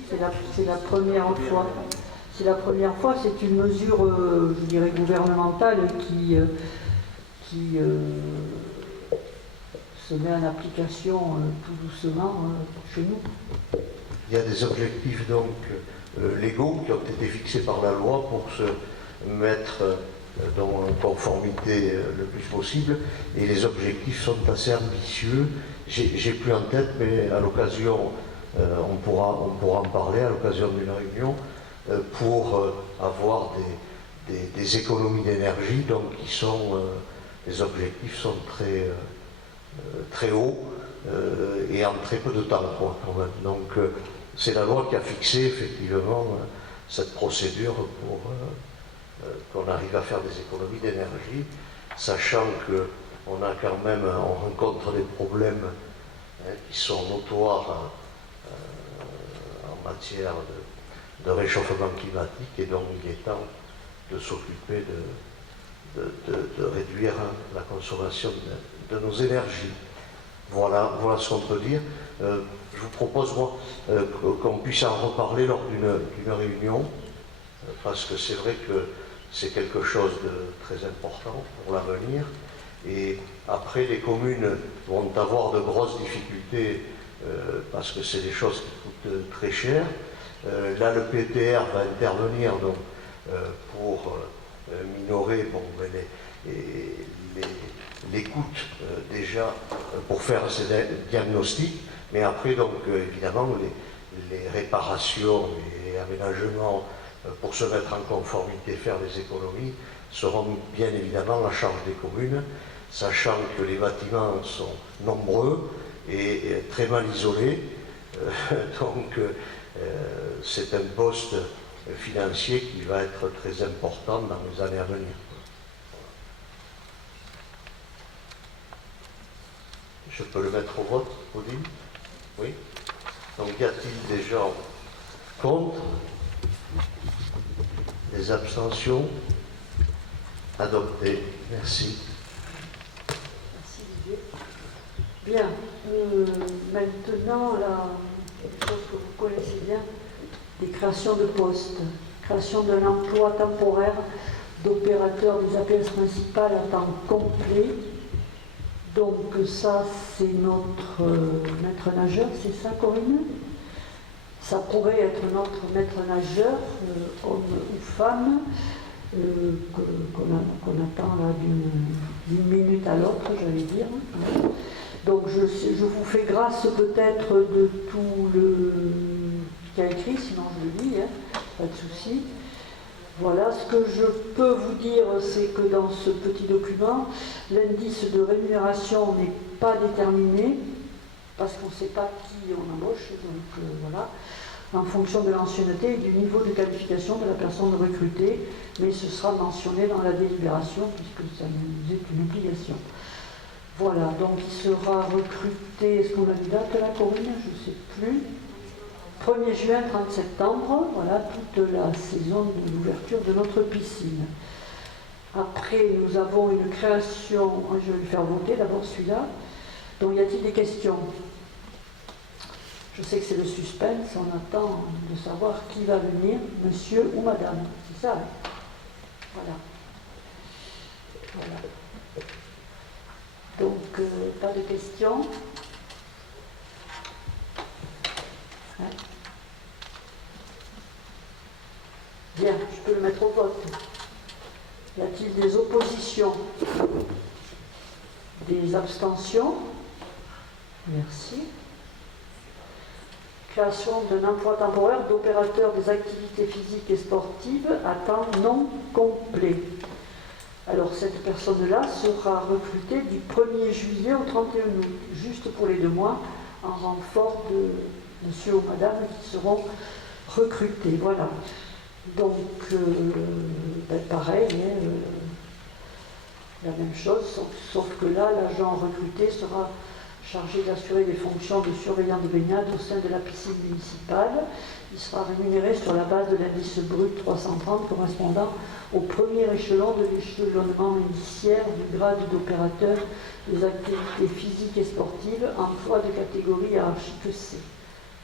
déjà C'est la première fois. C'est la première fois, c'est une mesure, je dirais, gouvernementale qui se met en application tout doucement chez nous. Il y a des objectifs donc légaux qui ont été fixés par la loi pour se mettre dans conformité le plus possible et les objectifs sont assez ambitieux. J'ai plus en tête, mais à l'occasion, on pourra en parler à l'occasion d'une réunion pour avoir des économies d'énergie, donc qui sont, les objectifs sont très hauts et en très peu de temps, quoi, quand même. Donc c'est la loi qui a fixé effectivement cette procédure pour qu'on arrive à faire des économies d'énergie, sachant qu'on a quand même, on rencontre des problèmes qui sont notoires en matière de réchauffement climatique, et donc il est temps de s'occuper de réduire la consommation de nos énergies. Voilà ce qu'on peut dire. Je vous propose, moi, qu'on puisse en reparler lors d'une réunion, parce que c'est vrai que c'est quelque chose de très important pour l'avenir. Et après, les communes vont avoir de grosses difficultés parce que c'est des choses qui coûtent très cher. Là, le PTR va intervenir donc, pour minorer l'écoute déjà pour faire ces diagnostics, mais après donc évidemment les réparations et aménagements pour se mettre en conformité, faire des économies, seront bien évidemment à charge des communes, sachant que les bâtiments sont nombreux et très mal isolés. Donc c'est un poste financier qui va être très important dans les années à venir. Je peux le mettre au vote, Odile? Oui. Donc y a-t-il des gens contre? Des abstentions? Adopté. Merci. Merci Olivier. Bien, maintenant, quelque chose que vous connaissez bien, des créations de postes, création d'un emploi temporaire d'opérateur des APS principales à temps complet. Donc ça, c'est notre maître nageur, c'est ça Corinne? Ça pourrait être notre maître nageur, homme ou femme, qu'on attend là d'une minute à l'autre, j'allais dire. Donc je vous fais grâce peut-être de tout le qu'il y a écrit, sinon je le lis, pas de souci. Voilà, ce que je peux vous dire, c'est que dans ce petit document, l'indice de rémunération n'est pas déterminé, parce qu'on ne sait pas qui on embauche, donc voilà, en fonction de l'ancienneté et du niveau de qualification de la personne recrutée, mais ce sera mentionné dans la délibération, puisque ça nous est une obligation. Voilà, donc il sera recruté, est-ce qu'on a une date là, Corinne? Je ne sais plus. 1er juin, 30 septembre, voilà, toute la saison de l'ouverture de notre piscine. Après, nous avons une création, je vais le faire voter d'abord celui-là. Donc, y a-t-il des questions? Je sais que c'est le suspense, on attend de savoir qui va venir, monsieur ou madame. C'est ça, hein? Voilà. Voilà. Donc, pas de questions? Ouais. Bien, je peux le mettre au vote. Y a-t-il des oppositions? Des abstentions? Merci. Création d'un emploi temporaire d'opérateur des activités physiques et sportives à temps non complet. Alors cette personne-là sera recrutée du 1er juillet au 31 août, juste pour les 2 mois, en renfort de monsieur ou madame qui seront recrutés. Voilà. Donc, pareil, la même chose, sauf que là, l'agent recruté sera chargé d'assurer les fonctions de surveillant de baignade au sein de la piscine municipale. Il sera rémunéré sur la base de l'indice brut 330 correspondant au premier échelon de l'échelonnement indiciaire du grade d'opérateur des activités physiques et sportives, emploi de catégorie hiérarchique C.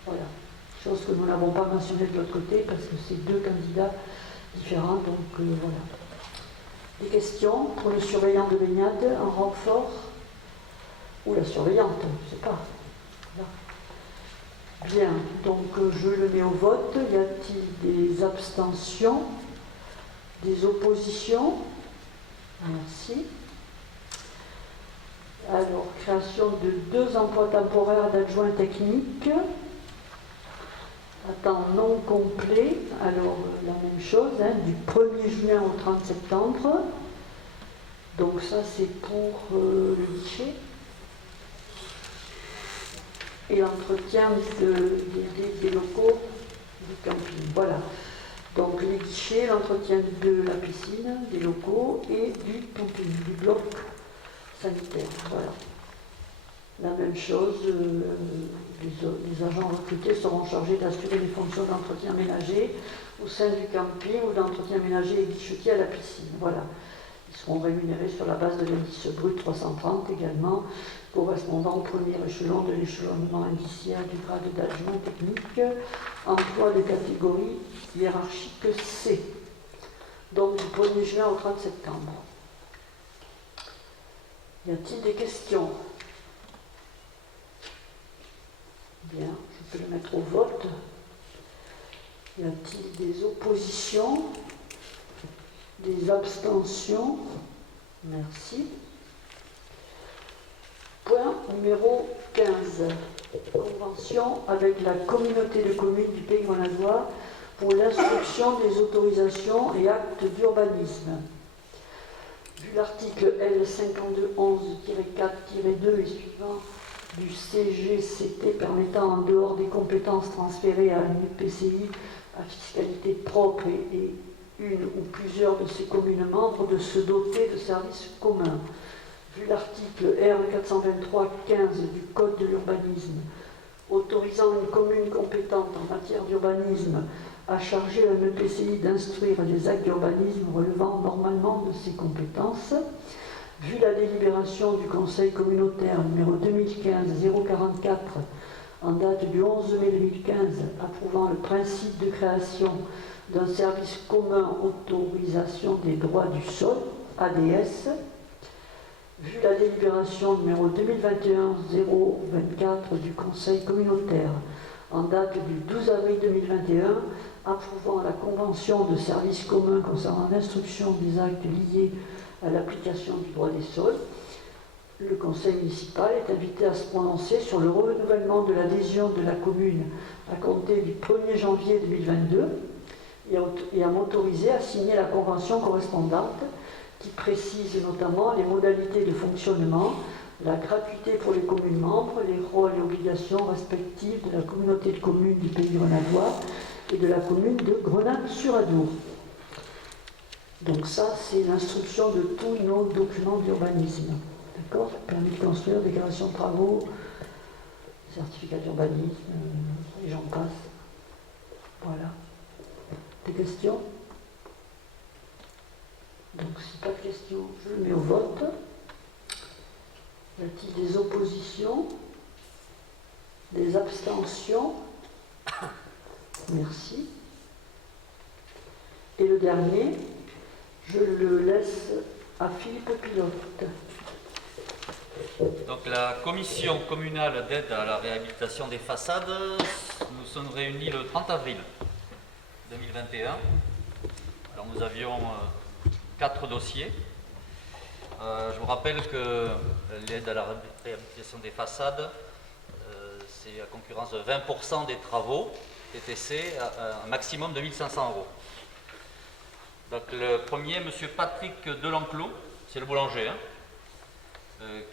Voilà. Chose que nous n'avons pas mentionnée de l'autre côté parce que c'est 2 candidats différents, donc voilà. Des questions pour le surveillant de baignade en renfort? Ou la surveillante, je ne sais pas. Là. Bien, donc je le mets au vote. Y a-t-il des abstentions? Des oppositions? Merci. Alors, création de 2 emplois temporaires d'adjoints techniques à temps non complet. Alors, la même chose, du 1er juin au 30 septembre. Donc ça, c'est pour le guichet. Et l'entretien des locaux du camping. Voilà. Donc les guichets, l'entretien de la piscine, des locaux et du camping, du bloc sanitaire. Voilà. La même chose, les agents recrutés seront chargés d'assurer les fonctions d'entretien ménager au sein du camping ou d'entretien ménager et guichetier à la piscine. Voilà. Ils seront rémunérés sur la base de l'indice brut 330 également, correspondant au premier échelon de l'échelonnement indiciaire du grade d'adjoint technique, emploi de catégorie hiérarchique C, donc du 1er juin au 30 septembre. Y a-t-il des questions? Bien, je peux le mettre au vote. Y a-t-il des oppositions? Des abstentions? Merci. point numéro 15. Convention avec la communauté de communes du Pays Grenadiois pour l'instruction des autorisations et actes d'urbanisme. Vu l'article L5211-4-2 et suivant du CGCT permettant, en dehors des compétences transférées à un EPCI à fiscalité propre et une ou plusieurs de ses communes membres, de se doter de services communs. Vu l'article R423-15 du Code de l'urbanisme, autorisant une commune compétente en matière d'urbanisme à charger un EPCI d'instruire les actes d'urbanisme relevant normalement de ses compétences, vu la délibération du Conseil communautaire numéro 2015-044 en date du 11 mai 2015 approuvant le principe de création d'un service commun autorisation des droits du sol, ADS, vu la délibération numéro 2021-024 du Conseil communautaire en date du 12 avril 2021 approuvant la convention de service commun concernant l'instruction des actes liés à l'application du droit des sols, le Conseil municipal est invité à se prononcer sur le renouvellement de l'adhésion de la commune à compter du 1er janvier 2022 et à m'autoriser à signer la convention correspondante qui précise notamment les modalités de fonctionnement, la gratuité pour les communes membres, les rôles et obligations respectives de la communauté de communes du Pays Grenadiois et de la commune de Grenade-sur-Adour. Donc ça, c'est l'instruction de tous nos documents d'urbanisme. D'accord ? Permis de construire, déclaration de travaux, certificat d'urbanisme, et j'en passe. Voilà. Des questions ? Donc, si pas de questions, je le mets au vote. Y a-t-il des oppositions? Des abstentions? Merci. Et le dernier, je le laisse à Philippe Pilote. Donc la commission communale d'aide à la réhabilitation des façades, nous sommes réunis le 30 avril 2021. Alors nous avions 4 dossiers. Je vous rappelle que l'aide à la réhabilitation des façades, c'est à concurrence de 20% des travaux TTC à un maximum de 1 500 €. Donc le premier, M. Patrick Delenclos, c'est le boulanger, hein,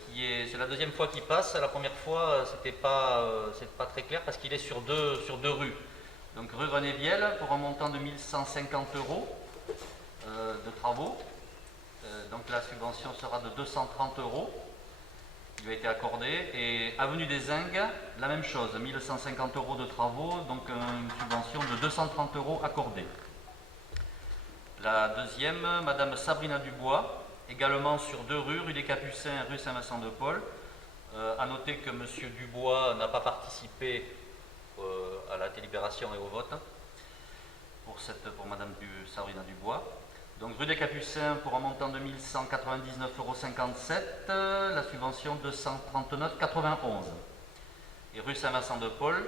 c'est la deuxième fois qu'il passe. La première fois, c'est pas très clair parce qu'il est sur deux rues. Donc rue René Viel pour un montant de 1 150 € de travaux. Donc la subvention sera de 230 € qui lui a été accordée. Et avenue des Ingues, la même chose, 1 150 € de travaux, donc une subvention de 230 € accordée. La deuxième, Madame Sabrina Dubois, également sur 2 rues, rue des Capucins et rue Saint-Vincent-de-Paul. À noter que M. Dubois n'a pas participé à la délibération et au vote pour Madame Sabrina Dubois. Donc rue des Capucins pour un montant de 1 199,57 €, la subvention 239,91 €. Et rue Saint-Vincent-de-Paul,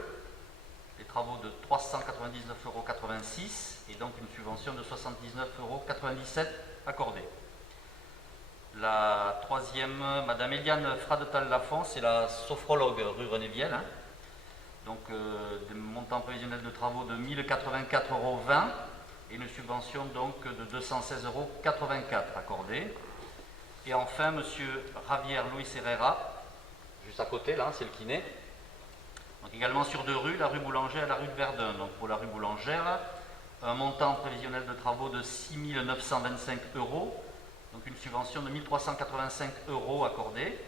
les travaux de 399,86 € et donc une subvention de 79,97 € accordée. La troisième, Madame Eliane Fradetal-Lafont, c'est la sophrologue rue René Viel, hein. Donc des montants prévisionnels de travaux de 1 084,20 € et une subvention donc de 216,84 € accordée. Et enfin, Monsieur Javier Luis Herrera, juste à côté, là, c'est le kiné. Donc également sur 2 rues, la rue Boulangère et la rue de Verdun. Donc pour la rue Boulangère, un montant prévisionnel de travaux de 6 925 €, donc une subvention de 1 385 € accordée.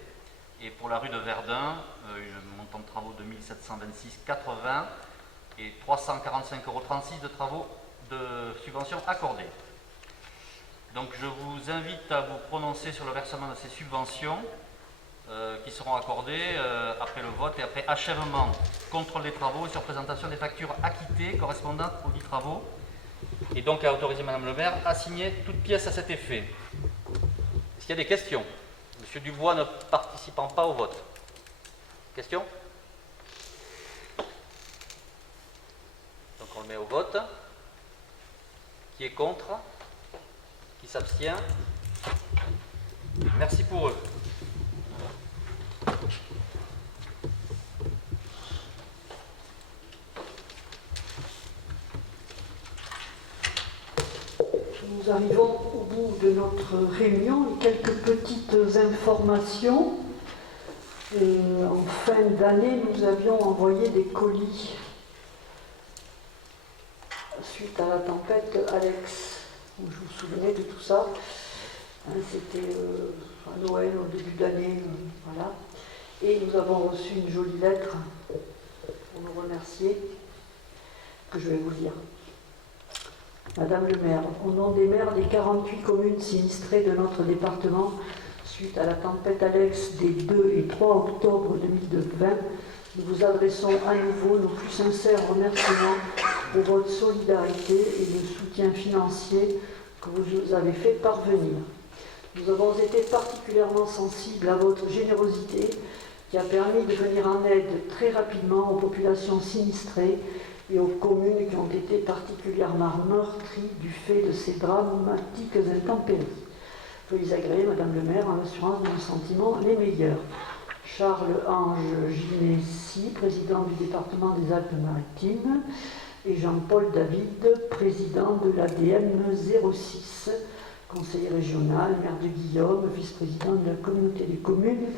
Et pour la rue de Verdun, un montant de travaux de 1 726,80 € et 345,36 € de travaux de subventions accordées. Donc je vous invite à vous prononcer sur le versement de ces subventions qui seront accordées après le vote et après achèvement, contrôle des travaux et sur présentation des factures acquittées correspondantes aux 10 travaux. Et donc à autoriser Madame le maire à signer toute pièce à cet effet. Est-ce qu'il y a des questions? Monsieur Dubois ne participant pas au vote. Question? Donc on le met au vote. Qui est contre? Qui s'abstient? Merci pour eux. nous arrivons au bout de notre réunion et quelques petites informations. En fin d'année, nous avions envoyé des colis suite à la tempête Alex. Vous vous souvenez de tout ça? C'était à Noël, au début d'année, voilà. Et nous avons reçu une jolie lettre pour nous remercier, que je vais vous lire. Madame le maire, au nom des maires des 48 communes sinistrées de notre département, suite à la tempête Alex des 2 et 3 octobre 2020, nous vous adressons à nouveau nos plus sincères remerciements pour votre solidarité et le soutien financier que vous nous avez fait parvenir. Nous avons été particulièrement sensibles à votre générosité qui a permis de venir en aide très rapidement aux populations sinistrées et aux communes qui ont été particulièrement meurtries du fait de ces dramatiques intempéries. Veuillez agréer, Madame le maire, en assurant de nos sentiments les meilleurs. Charles-Ange Ginesi, président du département des Alpes-Maritimes, et Jean-Paul David, président de l'ADM 06, conseiller régional, maire de Guillaume, vice-président de la communauté des communes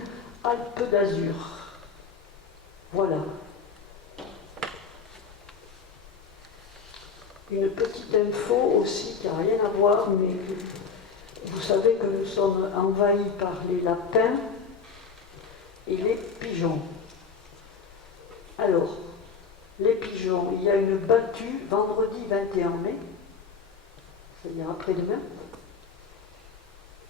Alpes d'Azur. Voilà. Une petite info aussi qui n'a rien à voir, mais vous savez que nous sommes envahis par les lapins et les pigeons. Alors, les pigeons, il y a une battue vendredi 21 mai, c'est-à-dire après-demain.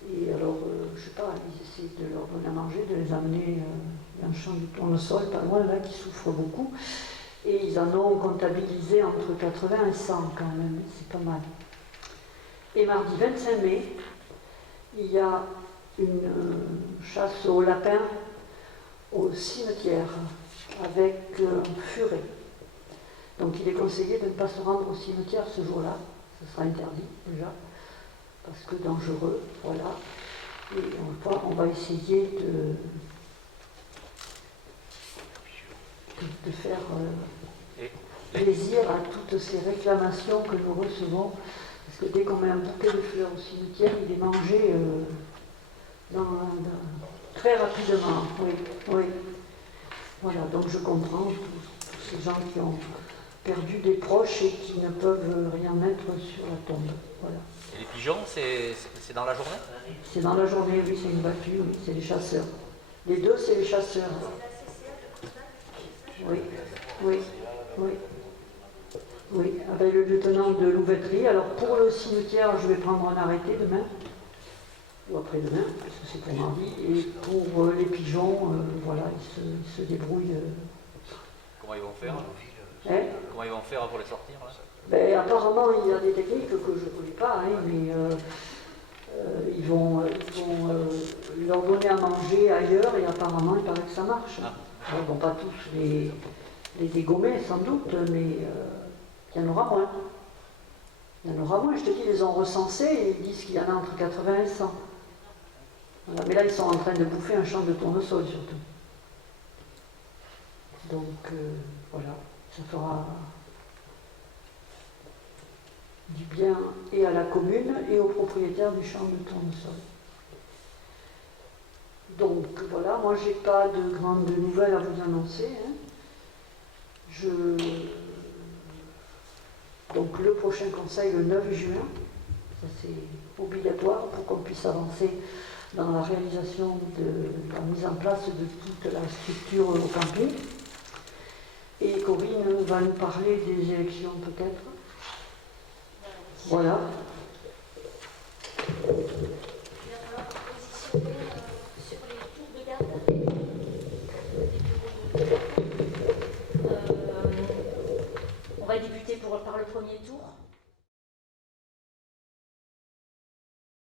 Et alors, je ne sais pas, ils essaient de leur donner à manger, de les amener dans le champ du tournesol, pas loin là, qui souffrent beaucoup. Et ils en ont comptabilisé entre 80 et 100 quand même, c'est pas mal. Et mardi 25 mai, il y a une chasse aux lapins au cimetière avec furet. Donc il est conseillé de ne pas se rendre au cimetière ce jour-là, ce sera interdit déjà, parce que dangereux, voilà. Et on va essayer de faire plaisir à toutes ces réclamations que nous recevons, parce que dès qu'on met un bouquet de fleurs au cimetière, il est mangé très rapidement. Oui, oui. Voilà, donc je comprends tous ces gens qui ont perdu des proches et qui ne peuvent rien mettre sur la tombe. Voilà. Et les pigeons, c'est dans la journée? C'est dans la journée, oui, c'est une battue, oui, c'est les chasseurs. Les deux, c'est les chasseurs. Oui, oui, oui. Oui, avec le lieutenant de Louveterie. Alors pour le cimetière, je vais prendre un arrêté demain, ou après-demain, parce que c'est pour mardi. Et pour les pigeons, voilà, ils se débrouillent. Comment ils vont faire? Comment ils vont faire pour les sortir là? Ben, apparemment, il y a des techniques que je ne connais pas, hein, mais ils vont leur donner à manger ailleurs et apparemment, il paraît que ça marche. Ils ne vont pas tous les dégommer, sans doute, mais il y en aura moins. Il y en aura moins, je te dis, ils les ont recensés et ils disent qu'il y en a entre 80 et 100. Voilà. Mais là, ils sont en train de bouffer un champ de tournesol surtout. Donc, voilà, ça fera du bien et à la commune et aux propriétaires du champ de tournesol. Donc voilà, moi j'ai pas de grandes nouvelles à vous annoncer. Hein. Donc le prochain conseil le 9 juin, ça c'est obligatoire pour qu'on puisse avancer dans la réalisation de la mise en place de toute la structure au camping. Et Corinne va nous parler des élections peut-être. Voilà. Il va falloir positionner sur les tours de garde des bureaux de garde. On va débuter par le premier tour.